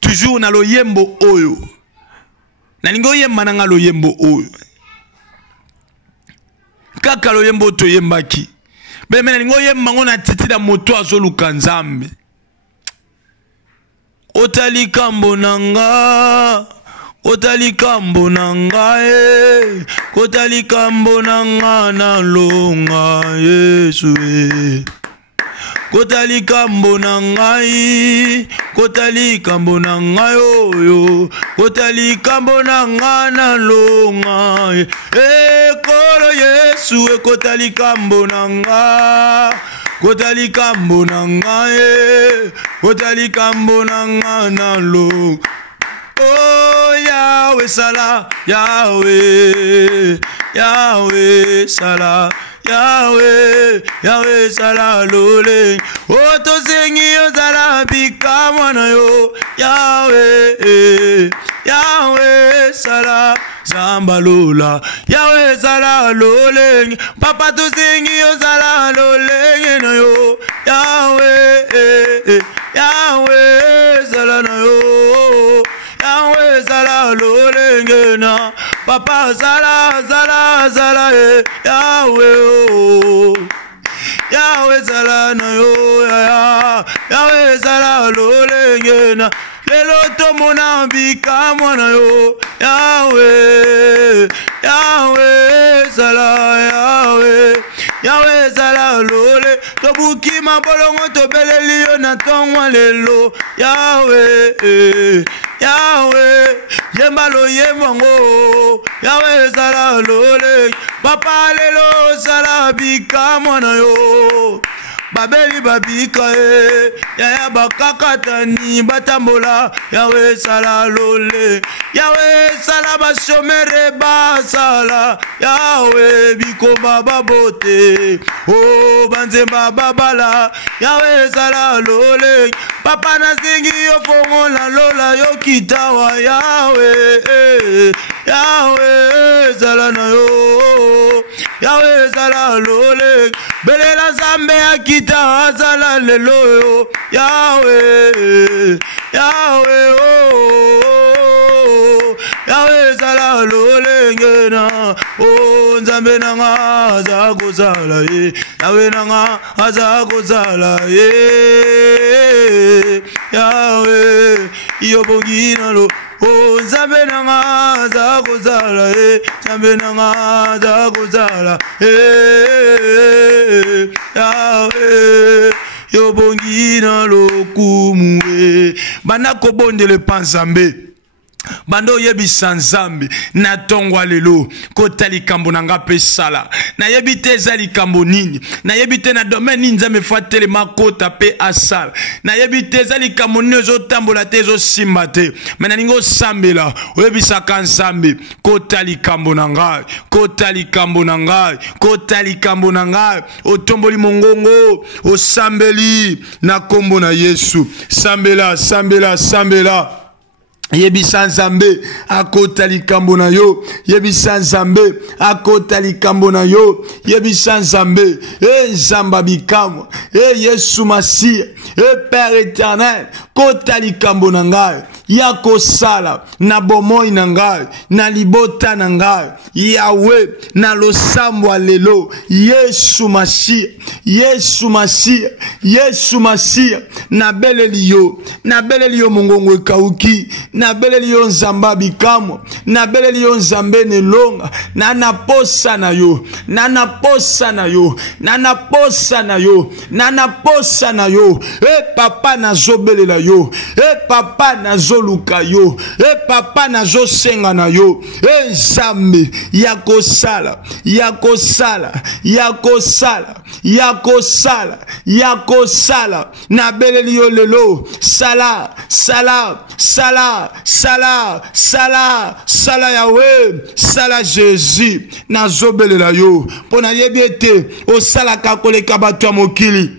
Toujours na lo yembo oyo. Na lingo yemba na lo yembo oyo. Kaka lo yembo to yembaki. Mais na lingo yemba ngona titi da moto azoluka Nzambe. Otali kambo nanga, otali kambo nanga, otali kambo nanga na longa Yesu. Kotali kambo nangai, kotali kambo nangai yo, kotali kambo nanga na longa. Koro Yesu kotali kambo nanga. Kotali kambo nanga kotali kambo nanga na lo. Oh Yahweh sala, Yahweh, Yahweh sala, Yahweh, Yahweh sala lole. Oh to sengi yo sala bika mwana yo. Yahweh, Yahweh sala. Samba lola, Yahweh sala loleng, Papa to singi yo sala loleng no yo, Yahweh, Yahweh sala no yo, Yahweh sala loleng na, Papa sala sala sala Yahweh, Yahweh sala no yo, Yahweh sala loleng na. Lelo to mona bika mwana yo, Yahweh, Yahweh sala, Yahweh, Yahweh sala lole. To buki mabolongo to beleli yo na tongwa lelo, Yahweh, Yahweh, yemba lo yemongo, Yahweh sala lole. Papa lelo sala bikamo na yo. Babeli babika Yaya bakakatani batambola. Yawe sala lole. Yawe sala bashomere basala. Yawe biko baba bote. Oh banze baba bala. Yawe sala lole. Papa na zingi yo fongo la lola yo kitawa. Yawe Yawe sala na yo. Yawe sala lole. Belela zambe akita sala lelo yo. Yawe Yawe oh Yawe sala lole ngena. Oh nzambe nanga zako sala ye. Yawe nanga zako sala ye. Yawe iyobongina lo. Oh nzambe nanga zako sala ye. Nzambe nanga zako sala Yawe yobongina lokumu bana kobondele panzambe bando yebi sanzambe na tongwa lelo kota likambo nanga pe sala na yebite za likambo nini na yebite na domaine nini nzambe fatele makota pe asala na yebite za likambo nezo tambola tezo simba te mena ningo sambela oyebisa kanzambe kota likambo nanga kota likambo nanga kota likambo nanga otomboli mongongo osambeli na kombo na Yesu sambela sambela sambela Yebisa nzambe akota likambo na yo yebisa nzambe akota likambo na yo yebisa nzambe nzamba bikamo Yesu Masia Père éternel kota likambo na ngai yako sala na bomoi na ngai na libota na ngai Yawe na losambo lelo Yesu Masia Yesu Masia Yesu Masia na beleli yo mongongo ekauki na beleli yo nzamba bikamo na beleli yo nzambe nelonga na naposa na yo na naposa na yo na naposa na yo na naposa na yo papa na zobelela yo papa na zoluka yo papa na zosenga na yo nzambe yako sala yako sala yako sala yako sala yako sala na beleli yo lelo sala sala sala sala sala sala Yawe sala Jésus na zobelela yo pona yebiete o sala kakoleka bato ya mokili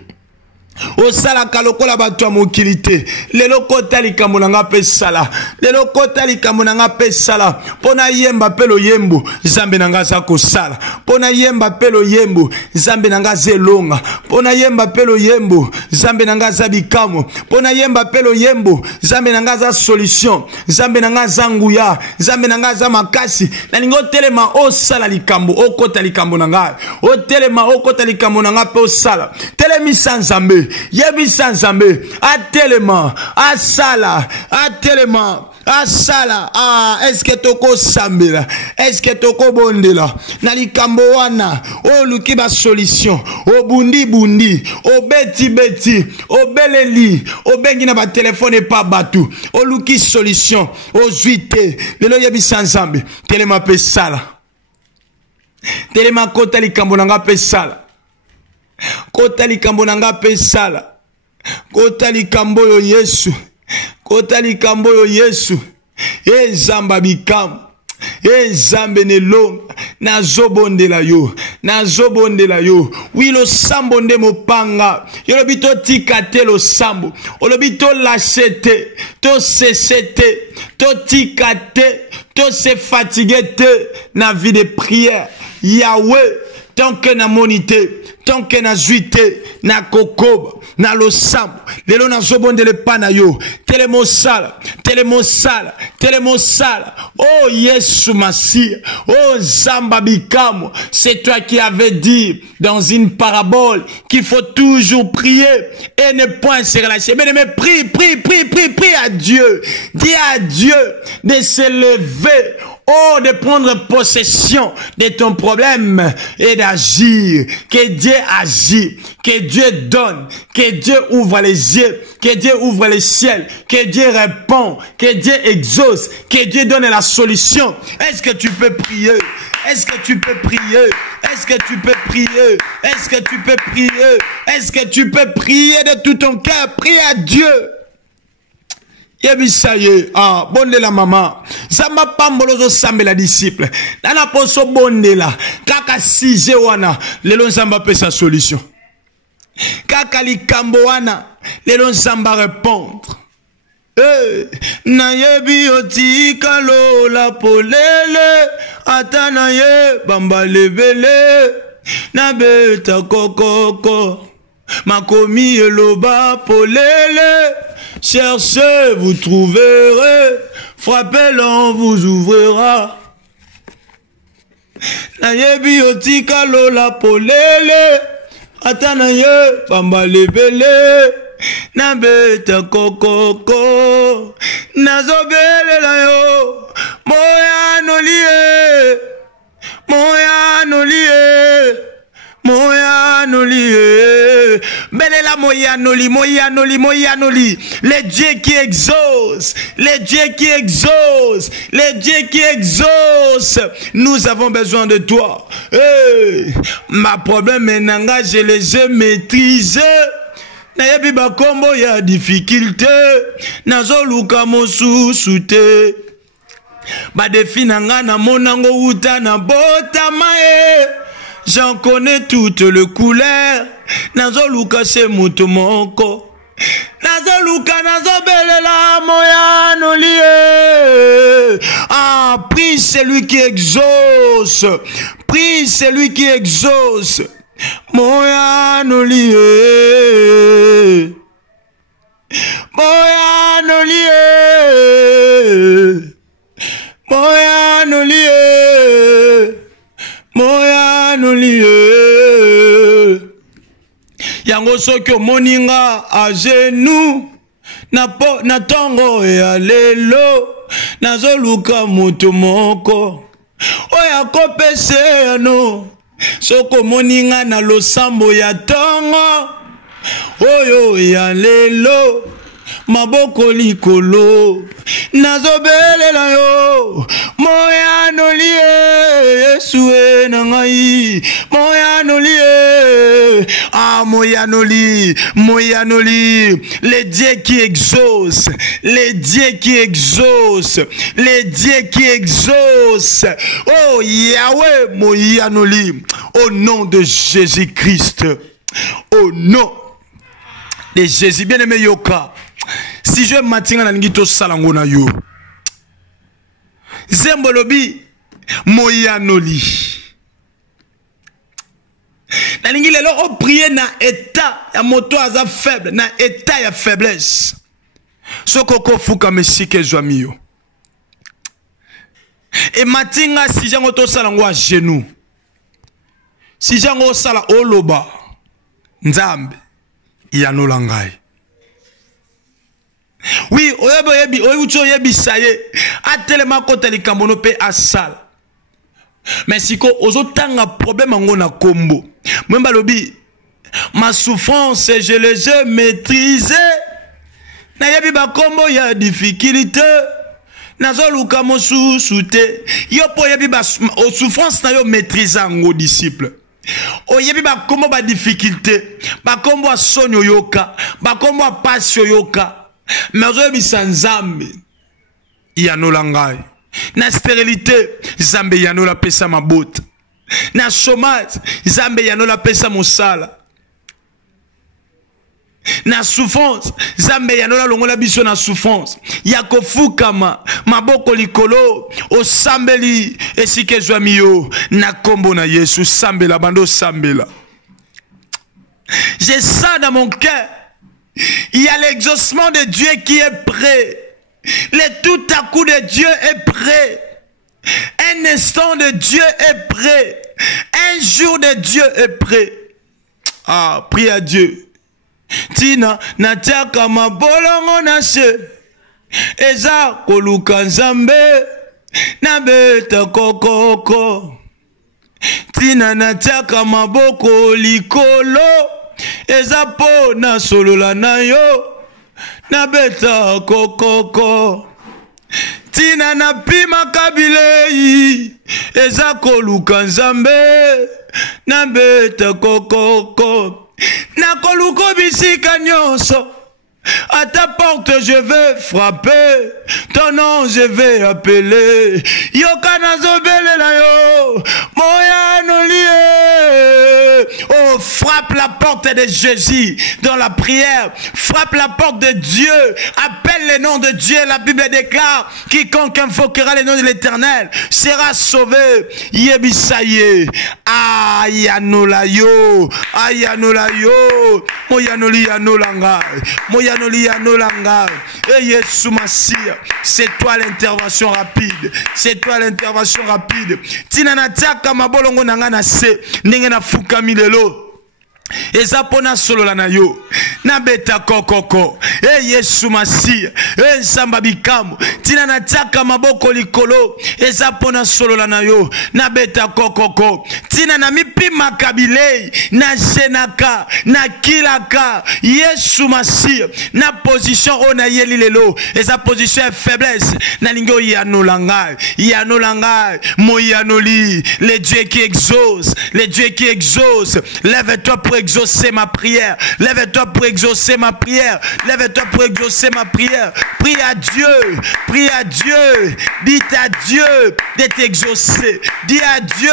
osala kalokola bato ya mokili te lelo kota likambo nanga pe sala lelo kota likambo nanga pe sala pona yemba pe loyembo nzambe nanga za kosala pona yemba pe loyembo nzambe nanga zelonga pona yemba pe loyembo nzambe nanga za bikamo pona yemba pe loyembo nzambe nanga za solution nzambe nanga za nguya nzambe nanga za makasi na lingo telema osala likambo okota likambo nanga o telema okota likambo nanga pe osala telemisa nzambe yebisa nzambe atelema asala atelema asala est-ce que toko sambela est-ce que toko bondela na likambo wana oluki ba solution obundi bundi obeti beti obeleli obengi na ba telefone pa batu oluki solution ozuite lelo yebisa nzambe telema pe sala telema kota likambo nanga pe sala kota likambo nanga pe sala kota likambo yo Yesu kota likambo yo Yesu nzamba bikamo nzambe nelonga nazobondela yo wilo sambo nde mopanga yolobi totika te losambo olobi to lâche te to cesse te to tika te to se fatigue te na vie de prière Yahweh tant que na monité tant que na zuite na kokoba na losambo lelo na zobondele pana yo telemosala oh Yesu Masia oh Zamba bikamo c'est toi qui avais dit dans une parabole qu'il faut toujours prier et ne point se relâcher mais prie à Dieu dis à Dieu de se lever oh, de prendre possession de ton problème et d'agir. Que Dieu agit, que Dieu donne, que Dieu ouvre les yeux, que Dieu ouvre les ciels, que Dieu répond, que Dieu exauce, que Dieu donne la solution. Est-ce que tu peux prier? Est-ce que tu peux prier? Est-ce que tu peux prier? Est-ce que tu peux prier? Est-ce que tu peux prier de tout ton cœur? Prie à Dieu. Yebisaye, bonde la maman. Zamba pambolozo sambe la disciple. Nana poso bonde la. Kaka sije wana. Lelo zamba pe sa solution. Kaka likambo wana. Lelo zamba répondre. Na yebi otika lo la polele. Atana ye bamba lebele. Na beta kokoko. Makomi eloba polele. Cherchez, vous trouverez. Frappez, l'on vous ouvrira. Na yebi otika lola polele. Atanaye bamba lebele. Na beta kokoko. Nazobele la yo. Moya nolie. Moya nolie. Moya nolie. Belela moya noli, moya noli, moya noli. Les dieux qui exaucent, les dieux qui exaucent, les dieux qui exaucent. Nous avons besoin de toi. Ma problème est nanga, je les ai maîtrisés. Nayebi ba kombo ya difficulté. Nazo luka mosusu te. Ba defi nanga na monango uta na bota mae. J'en connais toutes les couleurs. Nazo luka se mutu moko. Nazo luka nazo belela moya nolie. Prie celui qui exauce. Prie celui qui exauce. Moya nolie. Moya nolie. Moya nolie. Moya nolie. Yango soki moninga a genou na tongo ya lelo nazoluka mutu moko oya kopese no soko moninga na losambo ya tongo oyo ya lelo maboko likolo nazobelela yo moya nolie Yesue na ngai moya nolie moya noli moya noli les dieux qui exaucent les dieux qui exaucent les dieux qui exaucent oh Yahweh moya noli au nom de Jésus-Christ au nom de Jésus bien-aimé yoka. Si je m'attends à l'ingito salangona yo, zembolobi moya noli. Na lingi lelo o prier na état ya moto aza faible, na état ya faiblesse. Sokoko fuka mesike zwami yo. Et matinga si jango to salango à genoux. Si jango sala oloba nzambe ya nolangai. Oui, oyebi saye atelema kota likambono pe asal. Mais si ko ozotanga problème ngo na kombo. Mwemba lobi ma souffrance je les ai maîtrisées. Na yebi ba kombo ya difficulté. Nazoluka mosusu te. Yo po yebi ba souffrance na yo maîtriser ngo disciple. Oyebi ba kombo ba difficulté. Ba kombo a sonyo yoka, ba kombo a passion yoka. Mais aujourd'hui, Nzambe yanolangai. Na stérilité, Nzambe yanola pesa mabota. Na chômage, Nzambe yanola pesa mosala. Na souffrance, Nzambe yanola longola biso na souffrance. Yakofukama, maboko likolo, osambeli esike zwami yo na kombo na Yesu sambela bando sambela. J'ai ça dans mon cœur. Il y a l'exaucement de Dieu qui est prêt. Le tout à coup de Dieu est prêt. Un instant de Dieu est prêt. Un jour de Dieu est prêt. Prie à Dieu. Tina nataka mabolongo nashe. Eza koluka nzambe. Nabeta kokoko. Tina nataka maboko likolo. Ezapo na solola na yo na beta kokoko tina na pima kabilei eza koluka nzambe na beta kokoko na koluka bisika nyonso. À ta porte je vais frapper, ton nom je vais appeler. Yokana zobele la yo, moya no lié. Oh, frappe la porte de Jésus dans la prière. Frappe la porte de Dieu. Appelle le nom de Dieu. La Bible déclare, quiconque invoquera le nom de l'Éternel sera sauvé. Yebisaye. Ayanola yo. Ayanola yo. Moya no li anolanga. Moya no li anolanga. Et Yesu Masia. C'est toi l'intervention rapide. C'est toi l'intervention rapide. Tinana tiaka mabolongo nangana se. Nengena fukami lelo. Eza pona solo la na yo na beta kokoko Yesu Masia nsamba bikamu tina na taka maboko likolo eza pona solo la na yo na beta kokoko tina na mipima kabilei na jenaka na kilaka Yesu Masia na position ona yeli lelo eza position faiblesse na lingo yanolanga moyanoli le Dieu qui exauce, le Dieu qui exauce. Lève-toi pour exaucer ma prière. Lève-toi pour exaucer ma prière. Lève-toi pour exaucer ma prière. Prie à Dieu. Prie à Dieu. Dites à Dieu de t'exaucer. Dis à Dieu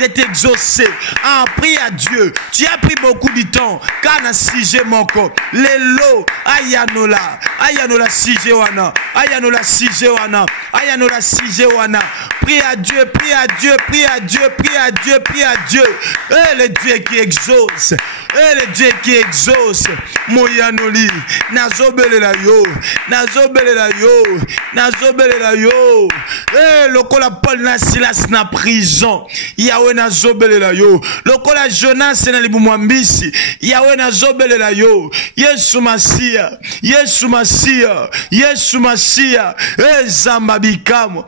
de t'exaucer. Ah, prie à Dieu. Tu as pris beaucoup de temps. Kana sije moko. Lelo. Ayanola. Ayanola sije wana. Ayanola sije wana. Ayanola sije wana. Prie à Dieu. Prie à Dieu. Prie à Dieu. Prie à Dieu. Prie à Dieu. Le Dieu qui exauce. Le Dieu qui exauce. Moyanoli. Nazobele la yo. Nazobele la yo. Nazobele la yo. Lokola Paul na Silas na prison. Yahweh nazobele la yo. Lokola Jonas na libumwambisi. Yahweh nazobele la yo. Yesu Masia. Yesu Masia. Yesu Masia. Zamba bikamo.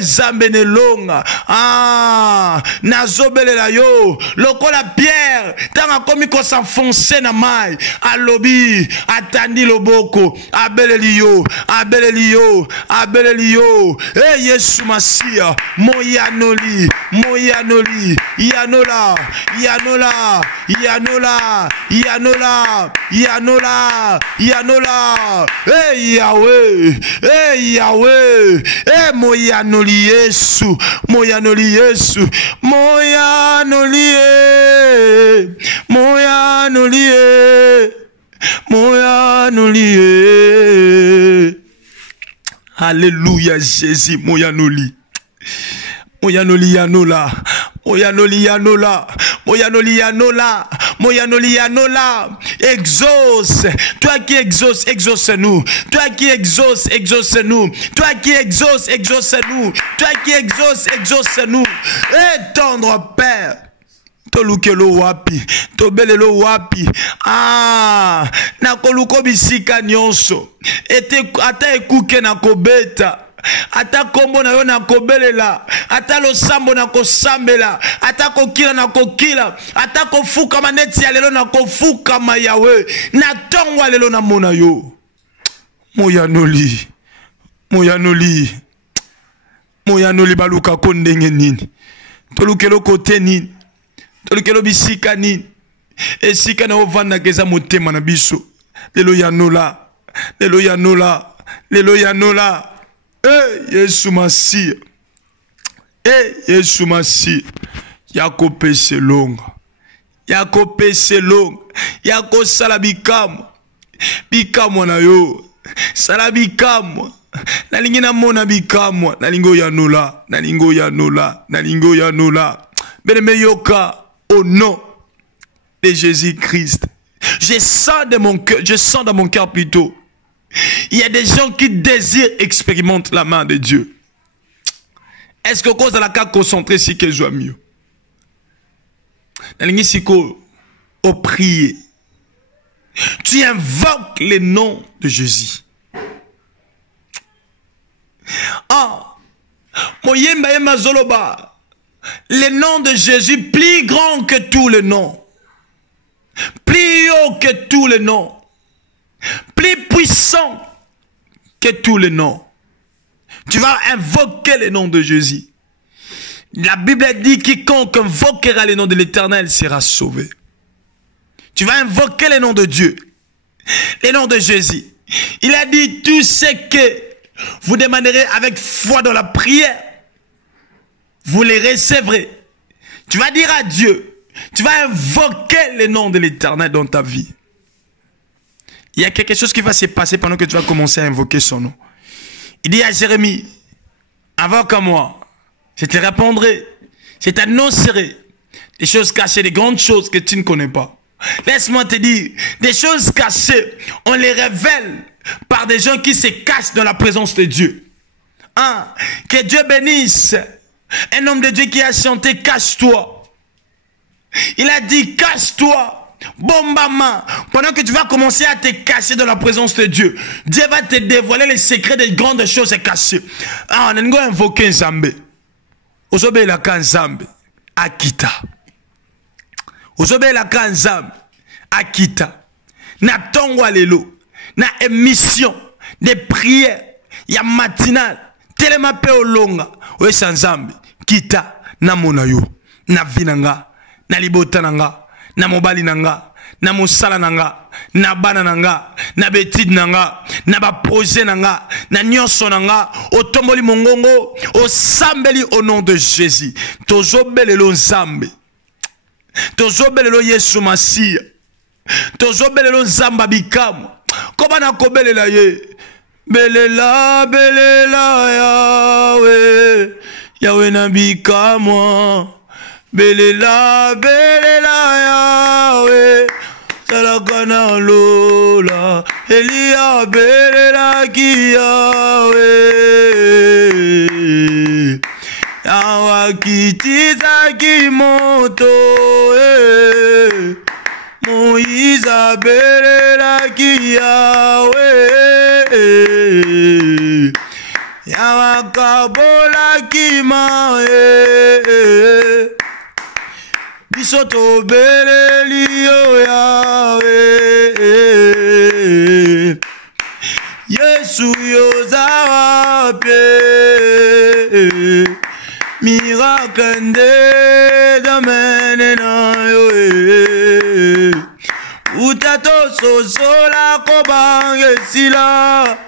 Zambe nelonga. Ah. Nazobele la yo. Lokola Pierre. Tanga komi ko s'enfoncer na mai. Alobi. Atandi loboko. Abelelio. Abelelio. Abelelio. Yesu Masia. Moyanoli. Moyanoli. Yanola. Yanola. Yanola. Yanola. Yanola. Yanola. Yahweh. Yahweh. Moyanoli Yesu. Moyanoli Yesu. Moyanoli. Moyanoli. Moyanoli. Alléluia Jésus. Moyanoli. Moyanoli Yanola. Moyanoli Yanola. Moyanoli Yanola. Moyanoli Yanola. Exauce. Toi qui exauce, exauce-nous. Toi qui exauce, exauce-nous. Toi qui exauce, exauce-nous. Toi qui exauce, exauce-nous. Et tendre Père. Tolukelo wapi, tobelelo wapi. Ah, nakoluko bisika nyonso. Ata ekuke na kobeta. Ata kombo na yo na kobelela. Ata losambo na kosambela. Ata kokila na kokila. Ata kofuka maneti ya lelo na kofuka ma Yahweh. Na tongwa lelo na mona yo. Moyanoli. Moyanoli. Moyanoli baluka kondenge nini. Tolukelo kote nini. Tolukelo bisika nini. Esika na ovanda keza motema na biso. Lelo yanola. Lelo yanola. Lelo yanola. Yesu Masia. Yesu Masia. Yako pese longa. Yako pese longa. Yako salabikamu. Bikamu na yo. Salabikamu. Nalingi na mona bikamu. Nalingo yanola. Nalingo yanola. Nalingo yanola. Bien-aimé yoka. Au nom de Jésus-Christ. Je sens dans mon cœur plutôt. Il y a des gens qui désirent expérimenter la main de Dieu. Est-ce que cause de la cas concentré si que soit mieux? Au prier. Tu invoques le nom de Jésus. Ah, moyemba yema zoloba. Le nom de Jésus plus grand que tous les noms. Plus haut que tous les noms. Plus puissant que tous les noms. Tu vas invoquer le nom de Jésus. La Bible dit quiconque invoquera le nom de l'Éternel sera sauvé. Tu vas invoquer le nom de Dieu, le nom de Jésus. Il a dit tout ce que vous demanderez avec foi dans la prière, vous les recevrez. Tu vas dire à Dieu, tu vas invoquer le nom de l'Éternel dans ta vie. Il y a quelque chose qui va se passer pendant que tu vas commencer à invoquer son nom. Il dit à Jérémie, invoque-moi, je te répondrai, je t'annoncerai des choses cachées, des grandes choses que tu ne connais pas. Laisse-moi te dire, des choses cachées, on les révèle par des gens qui se cachent dans la présence de Dieu. Hein? Que Dieu bénisse un homme de Dieu qui a chanté « Cache-toi ». Il a dit « Cache-toi ». Bombama, pendant que tu vas commencer à te cacher dans la présence de Dieu, Dieu va te dévoiler les secrets des grandes choses cachées. Ah, on a invoqué Nzambe. Ozobe la Nzambe akita. Ozobe la Nzambe akita. Na tongwa lelo, na émission de prière, ya matinale, telema pe olonga, oye Nzambe kita na monayo, na vinanga, na libota nanga. Na mobali nanga, na mosala nanga, na bana nanga, na betide nanga, na ba projet nanga, na nyonso nanga, otomboli mongongo, osambeli au nom de Jésus. Tozobelelo Nzambe. Tozobelelo Yesu Masiya. Tozobelelo Nzamba bikamu. Koba na kobelela ye. Belela, belela Yahweh. Yahweh na bikamu. Belela, belela Yahweh, salakana lola, Elia belela ki Yahweh, Awakitiza ki moto, Moïse belela ki Yahweh, Yawakabola ki mae. Bisoto belelio Yahweh, Yesu yozawape, miracle nde damene na yo, utato sosola kobange sila,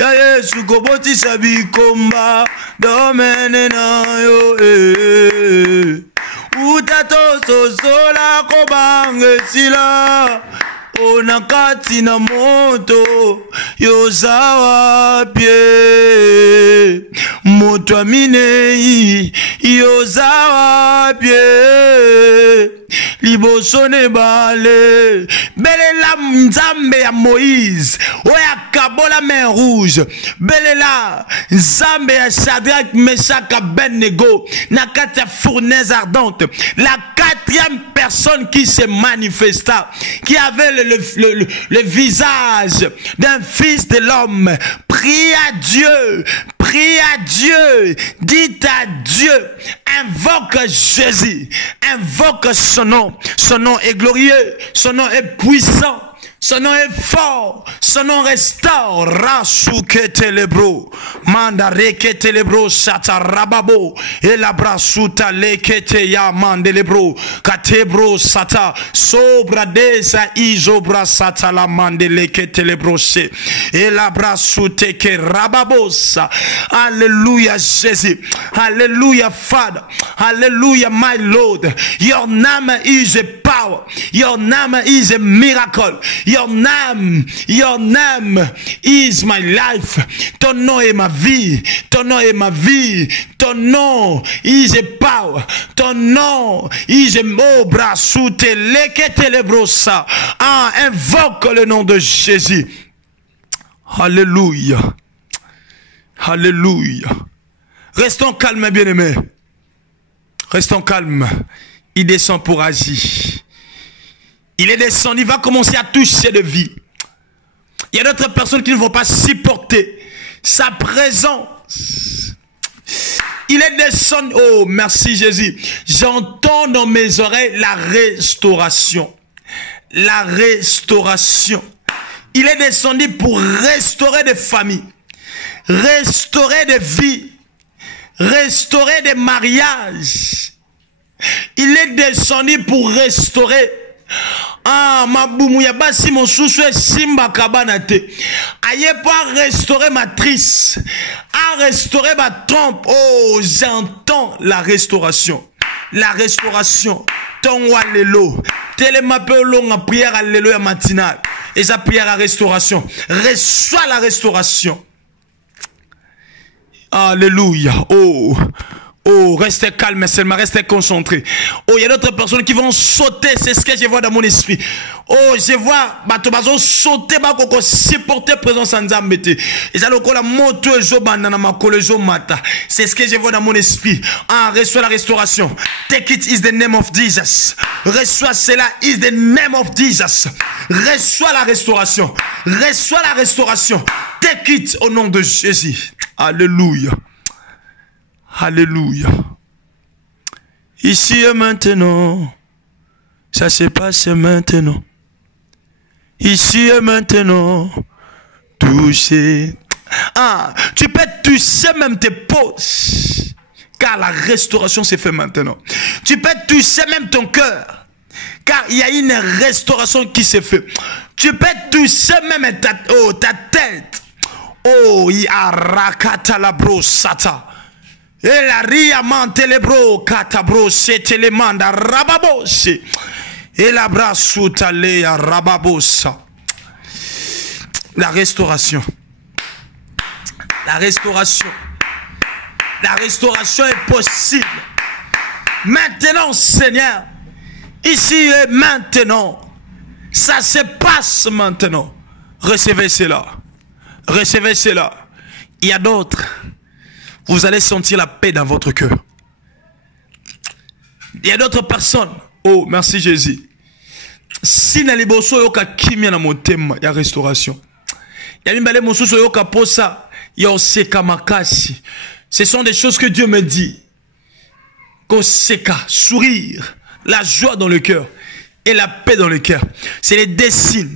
ya Yesu kobotisa bikomba damene na yo. Utato sosola kobange sila, onakati na moto yozawa pie, moto aminei yozawa pie, libosone bale, belela Nzambe ya Moïse, oya kabola main rouge, belela Nzambe ya Shadrach, Meshach, Abednego, nakati ya fournaise ardente, la quatrième personne qui se manifesta, qui avait le visage d'un fils de l'homme, prie à Dieu, dites à Dieu, invoque Jésus, invoque son nom est glorieux, son nom est puissant, son nom est fort, son nom restaure. Rasuke telebro, mandareke telebro, sata rababo, elabra suta lekete ya mandelebro, katebro sata, sobra desa izobra sata la mandeleke telebro se, elabra sute ke rababosa. Alléluia Jésus, alléluia Father, alléluia my Lord. Your name is a power, your name is a miracle. Your name is my life. Ton nom est ma vie. Ton nom est ma vie. Ton nom is a power. Ton nom is a mobra soute lekete lebrosa. Ah, invoque le nom de Jésus. Alléluia. Alléluia. Restons calmes, bien-aimés. Restons calmes. Il descend pour agir. Il est descendu, il va commencer à toucher de vie. Il y a d'autres personnes qui ne vont pas supporter sa présence. Il est descendu. Oh, merci Jésus. J'entends dans mes oreilles la restauration. La restauration. Il est descendu pour restaurer des familles, restaurer des vies, restaurer des mariages. Il est descendu pour restaurer. Ah, Maboumou Yabasi mon sous-soué Simba Kabanate. Aïe pas restaurer matrice. À restaurer ma trompe. Oh, j'entends la restauration. La restauration. Ton allélo. Télémape long à prière alléluia matinale. Et sa prière à restauration. Reçois la restauration. Alléluia. Oh. Oh, restez calme, seulement restez concentré. Oh, il y a d'autres personnes qui vont sauter, c'est ce que je vois dans mon esprit. Oh, je vois, Batobazo sauter, Bakoko supporter présence en Zambété. Et ça, la moto et Zobana, Makolo Mata. C'est ce que je vois dans mon esprit. Ah, reçois la restauration. Take it is the name of Jesus. Reçois cela is the name of Jesus. Reçois la restauration. Reçois la restauration. Take it au nom de Jésus. Alléluia. Alléluia. Ici et maintenant, ça se passe maintenant. Ici et maintenant, toucher. Ah, tu peux toucher même tes poches, car la restauration s'est faite maintenant. Tu peux toucher même ton cœur, car il y a une restauration qui s'est faite. Tu peux toucher même ta tête. Oh, il y a rakata la brosata. Et la ria mantelebro katabro setelemanda rababose. Et la brasoutalea rababosa. La restauration. La restauration. La restauration est possible. Maintenant, Seigneur. Ici et maintenant. Ça se passe maintenant. Recevez cela. Recevez cela. Il y a d'autres. Vous allez sentir la paix dans votre cœur. Il y a d'autres personnes. Oh, merci Jésus. Si na liboso yoka kimia na motema ya restauration. Ya mimbale mosusu yoka posa ya oseka makasi. Ce sont des choses que Dieu me dit. Koseka, sourire, la joie dans le cœur et la paix dans le cœur. C'est les dessins.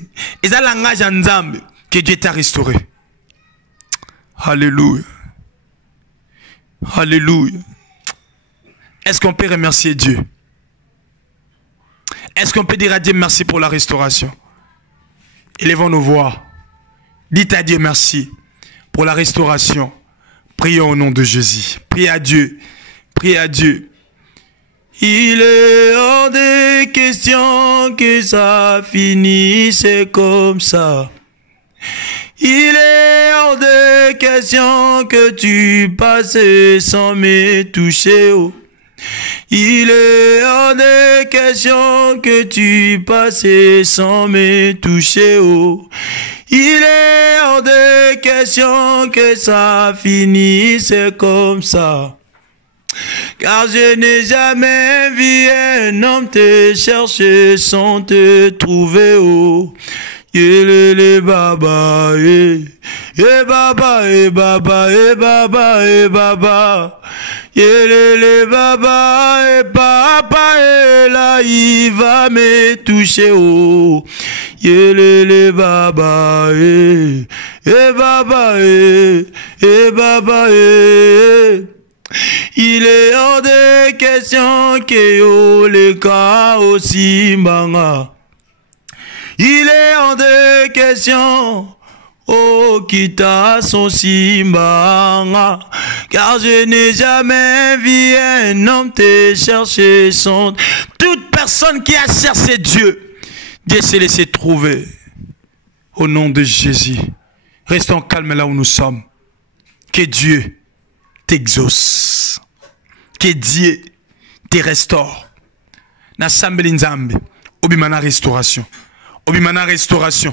Et ça langage en Nzambe que Dieu t'a restauré. Alléluia. Alléluia. Est-ce qu'on peut remercier Dieu? Est-ce qu'on peut dire à Dieu merci pour la restauration? Élevons nos voix. Dites à Dieu merci pour la restauration. Prions au nom de Jésus. Priez à Dieu. Priez à Dieu. Il est hors de question que ça finisse comme ça. Il est hors de question que tu passes sans me toucher. Oh. Il est hors de question que tu passes sans me toucher. Oh. Il est hors de question que ça finisse comme ça. Car je n'ai jamais vu un homme te chercher sans te trouver. Oh. Yelele baba, baba, baba, baba, baba. Yelele baba, papa, là il va me toucher. Oh. Yelele baba, baba, baba, Il est hors de question que yo le cas aussi manga. Il est hors de question, oh, quitta son simba, car je n'ai jamais vu un homme te chercher son... Toute personne qui a cherché Dieu, Dieu s'est laissé trouver. Au nom de Jésus, restons calmes là où nous sommes. Que Dieu t'exauce. Que Dieu te restaure. Na sambeli nzambe, obimana restauration. Obimana restauration.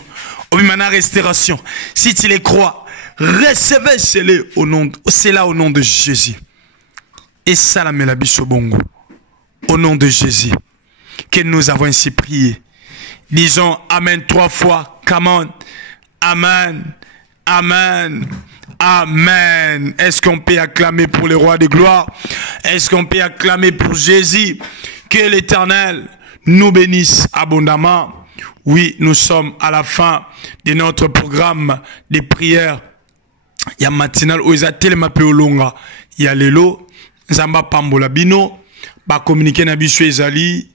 Obimana restauration. Si tu les crois, recevez cela au nom de Jésus. Et salamela bisobongo. Au nom de Jésus. Que nous avons ainsi prié. Disons Amen 3 fois. Come on. Amen. Amen. Amen. Est-ce qu'on peut acclamer pour le roi de gloire? Est-ce qu'on peut acclamer pour Jésus? Que l'Éternel nous bénisse abondamment. Oui, nous sommes à la fin de notre programme de prière. Il y a matinal où ils a tellement peu longa. Il y a l'élo. Nzamba pambola bino, ba communiquer na biso ezali.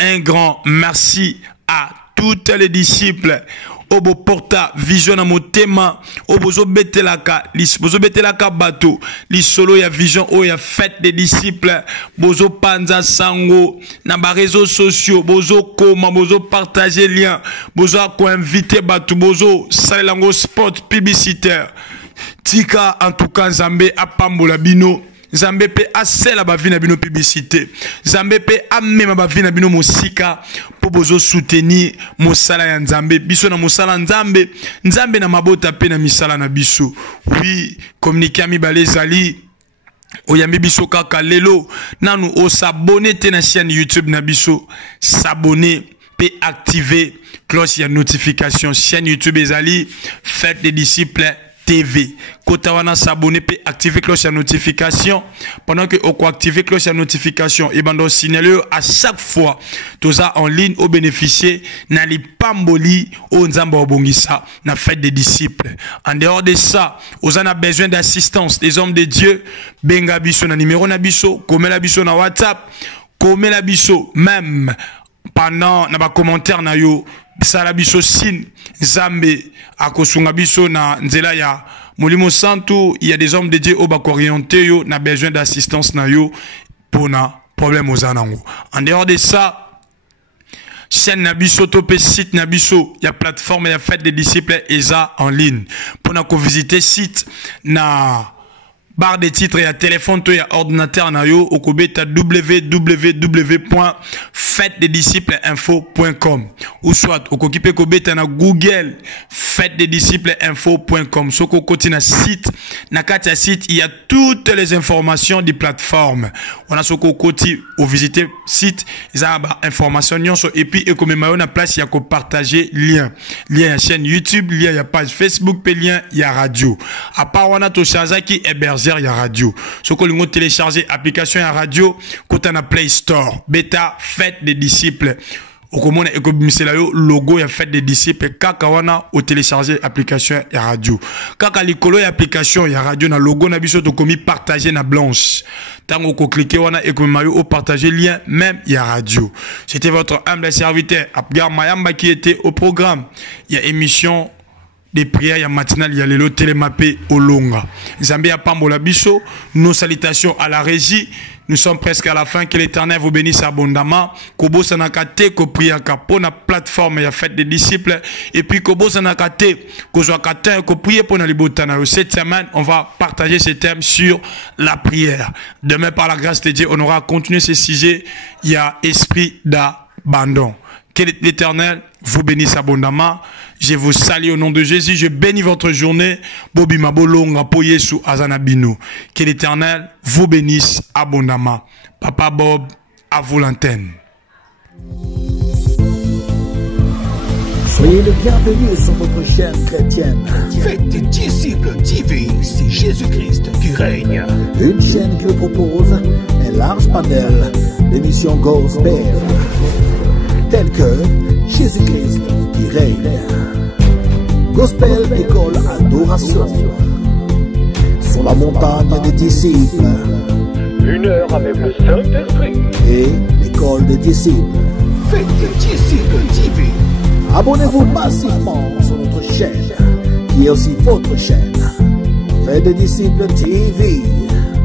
Un grand merci à tous les disciples. Obo porta vision na motema, obozo betelaka bato, li solo ya vision o ya fête des disciples, bozo panza sango na ba réseaux sociaux, bozo koma, bozo partager lien, bozo ko inviter bato, bozo salango spot publicitaire. Tika en tout cas Nzambe apambola bino. Nzambe pe asela ba vina bino publicité. Nzambe pe amema ba vina bino mosika po bozo soutenir mosala ya Nzambe. Biso na mosala Nzambe, Nzambe na mabota pe na misala na biso. Oui, communiquer mi balezali. Oyambi biso kaka lelo nanu o s'abonner te na chaîne YouTube na biso. S'abonner pe activer cloche ya notification. Chaîne YouTube ezali Fête des disciples TV. Kotawana s'abonner et activer cloche de notification. Pendant que on activer cloche de notification et bando signaler à chaque fois tous ça en ligne au bénéficier na li pamboli au nzamba obongisa na fête des disciples. En dehors de ça, on a besoin d'assistance des hommes de Dieu. Benga biso na numéro na biso, comme la biso na WhatsApp, comme la biso même pendant na ba commentaire na yo. Sala biso sin Nzambe akosunga biso na nzela ya Molimo Santo. Il y a des hommes de Dieu au bako orienté yo na besoin d'assistance na yo pour na problème aux anango. En dehors de ça, chaîne nabiso topé site nabiso, il y a plateforme, il y a fête des disciples ESA en ligne. Pour na ko visiter site na barre de titres et à téléphone, il y a ordinateur na yo, au kobeta www.fêtedesdisciplesinfo.com ou soit au kokipe kobeta na Google fêtedesdisciplesinfo.com. So ko koti na site, na katia site, il y a toutes les informations des plateformes. On a so ko koti au visiter site, ils ont information et puis et comme mayo na place il y a ko partager lien à chaîne YouTube, lien il y a page Facebook, lien il y a radio. À part on a to charger qui héberge il y a radio. Ce que vous télécharger application à radio, quand on a Play Store, bêta fête des disciples. Au commun et comme c'est là logo ya fête des disciples kaka wana au télécharger application ya radio. Kaka likolo ya application ya radio na logo na biso to komi partager na blanche. Tango ko cliquer wana et comme mayo au partager lien même ya radio. C'était votre humble serviteur Abgar Mayamba qui était au programme. Il y a émission des prières, il y a matinal, il y a le télémapé au longa. Nzambe ya pambola biso, nos salutations à la régie. Nous sommes presque à la fin. Que l'Éternel vous bénisse abondamment. Kobo sanakate, ko priya kapo na plateforme ya fête des disciples. Et puis kobo sanakate, ko zoakate, ko priye pour na libotana. Cette semaine, on va partager ce thème sur la prière. Demain, par la grâce de Dieu, on aura continué ce sujet. Il y a esprit d'abandon. Que l'Éternel vous bénisse abondamment. Je vous salue au nom de Jésus. Je bénis votre journée. Bobi mabolonga po Yesu azanabino. Que l'Éternel vous bénisse abondamment. Papa Bob, à vous l'antenne. Soyez le bienvenu sur votre chaîne chrétienne. Fête des disciples TV, c'est Jésus-Christ qui règne. Une chaîne qui vous propose un large panel d'émissions gospel, telles que Jésus-Christ qui règne, Gospel École Adoration, sur la montagne des disciples, 1 heure avec le Saint-Esprit. et l'école des disciples. Fête des disciples TV. Abonnez-vous massivement sur notre chaîne, qui est aussi votre chaîne. Faites des disciples TV.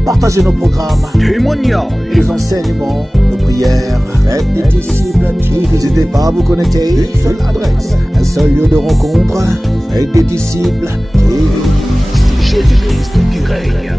Partagez nos programmes, Témoignage. les enseignements, nos prières. Faites des disciples TV. N'hésitez pas à vous connecter. Une seule adresse, un seul lieu de rencontre. Faites des disciples TV. C'est Jésus-Christ qui règne.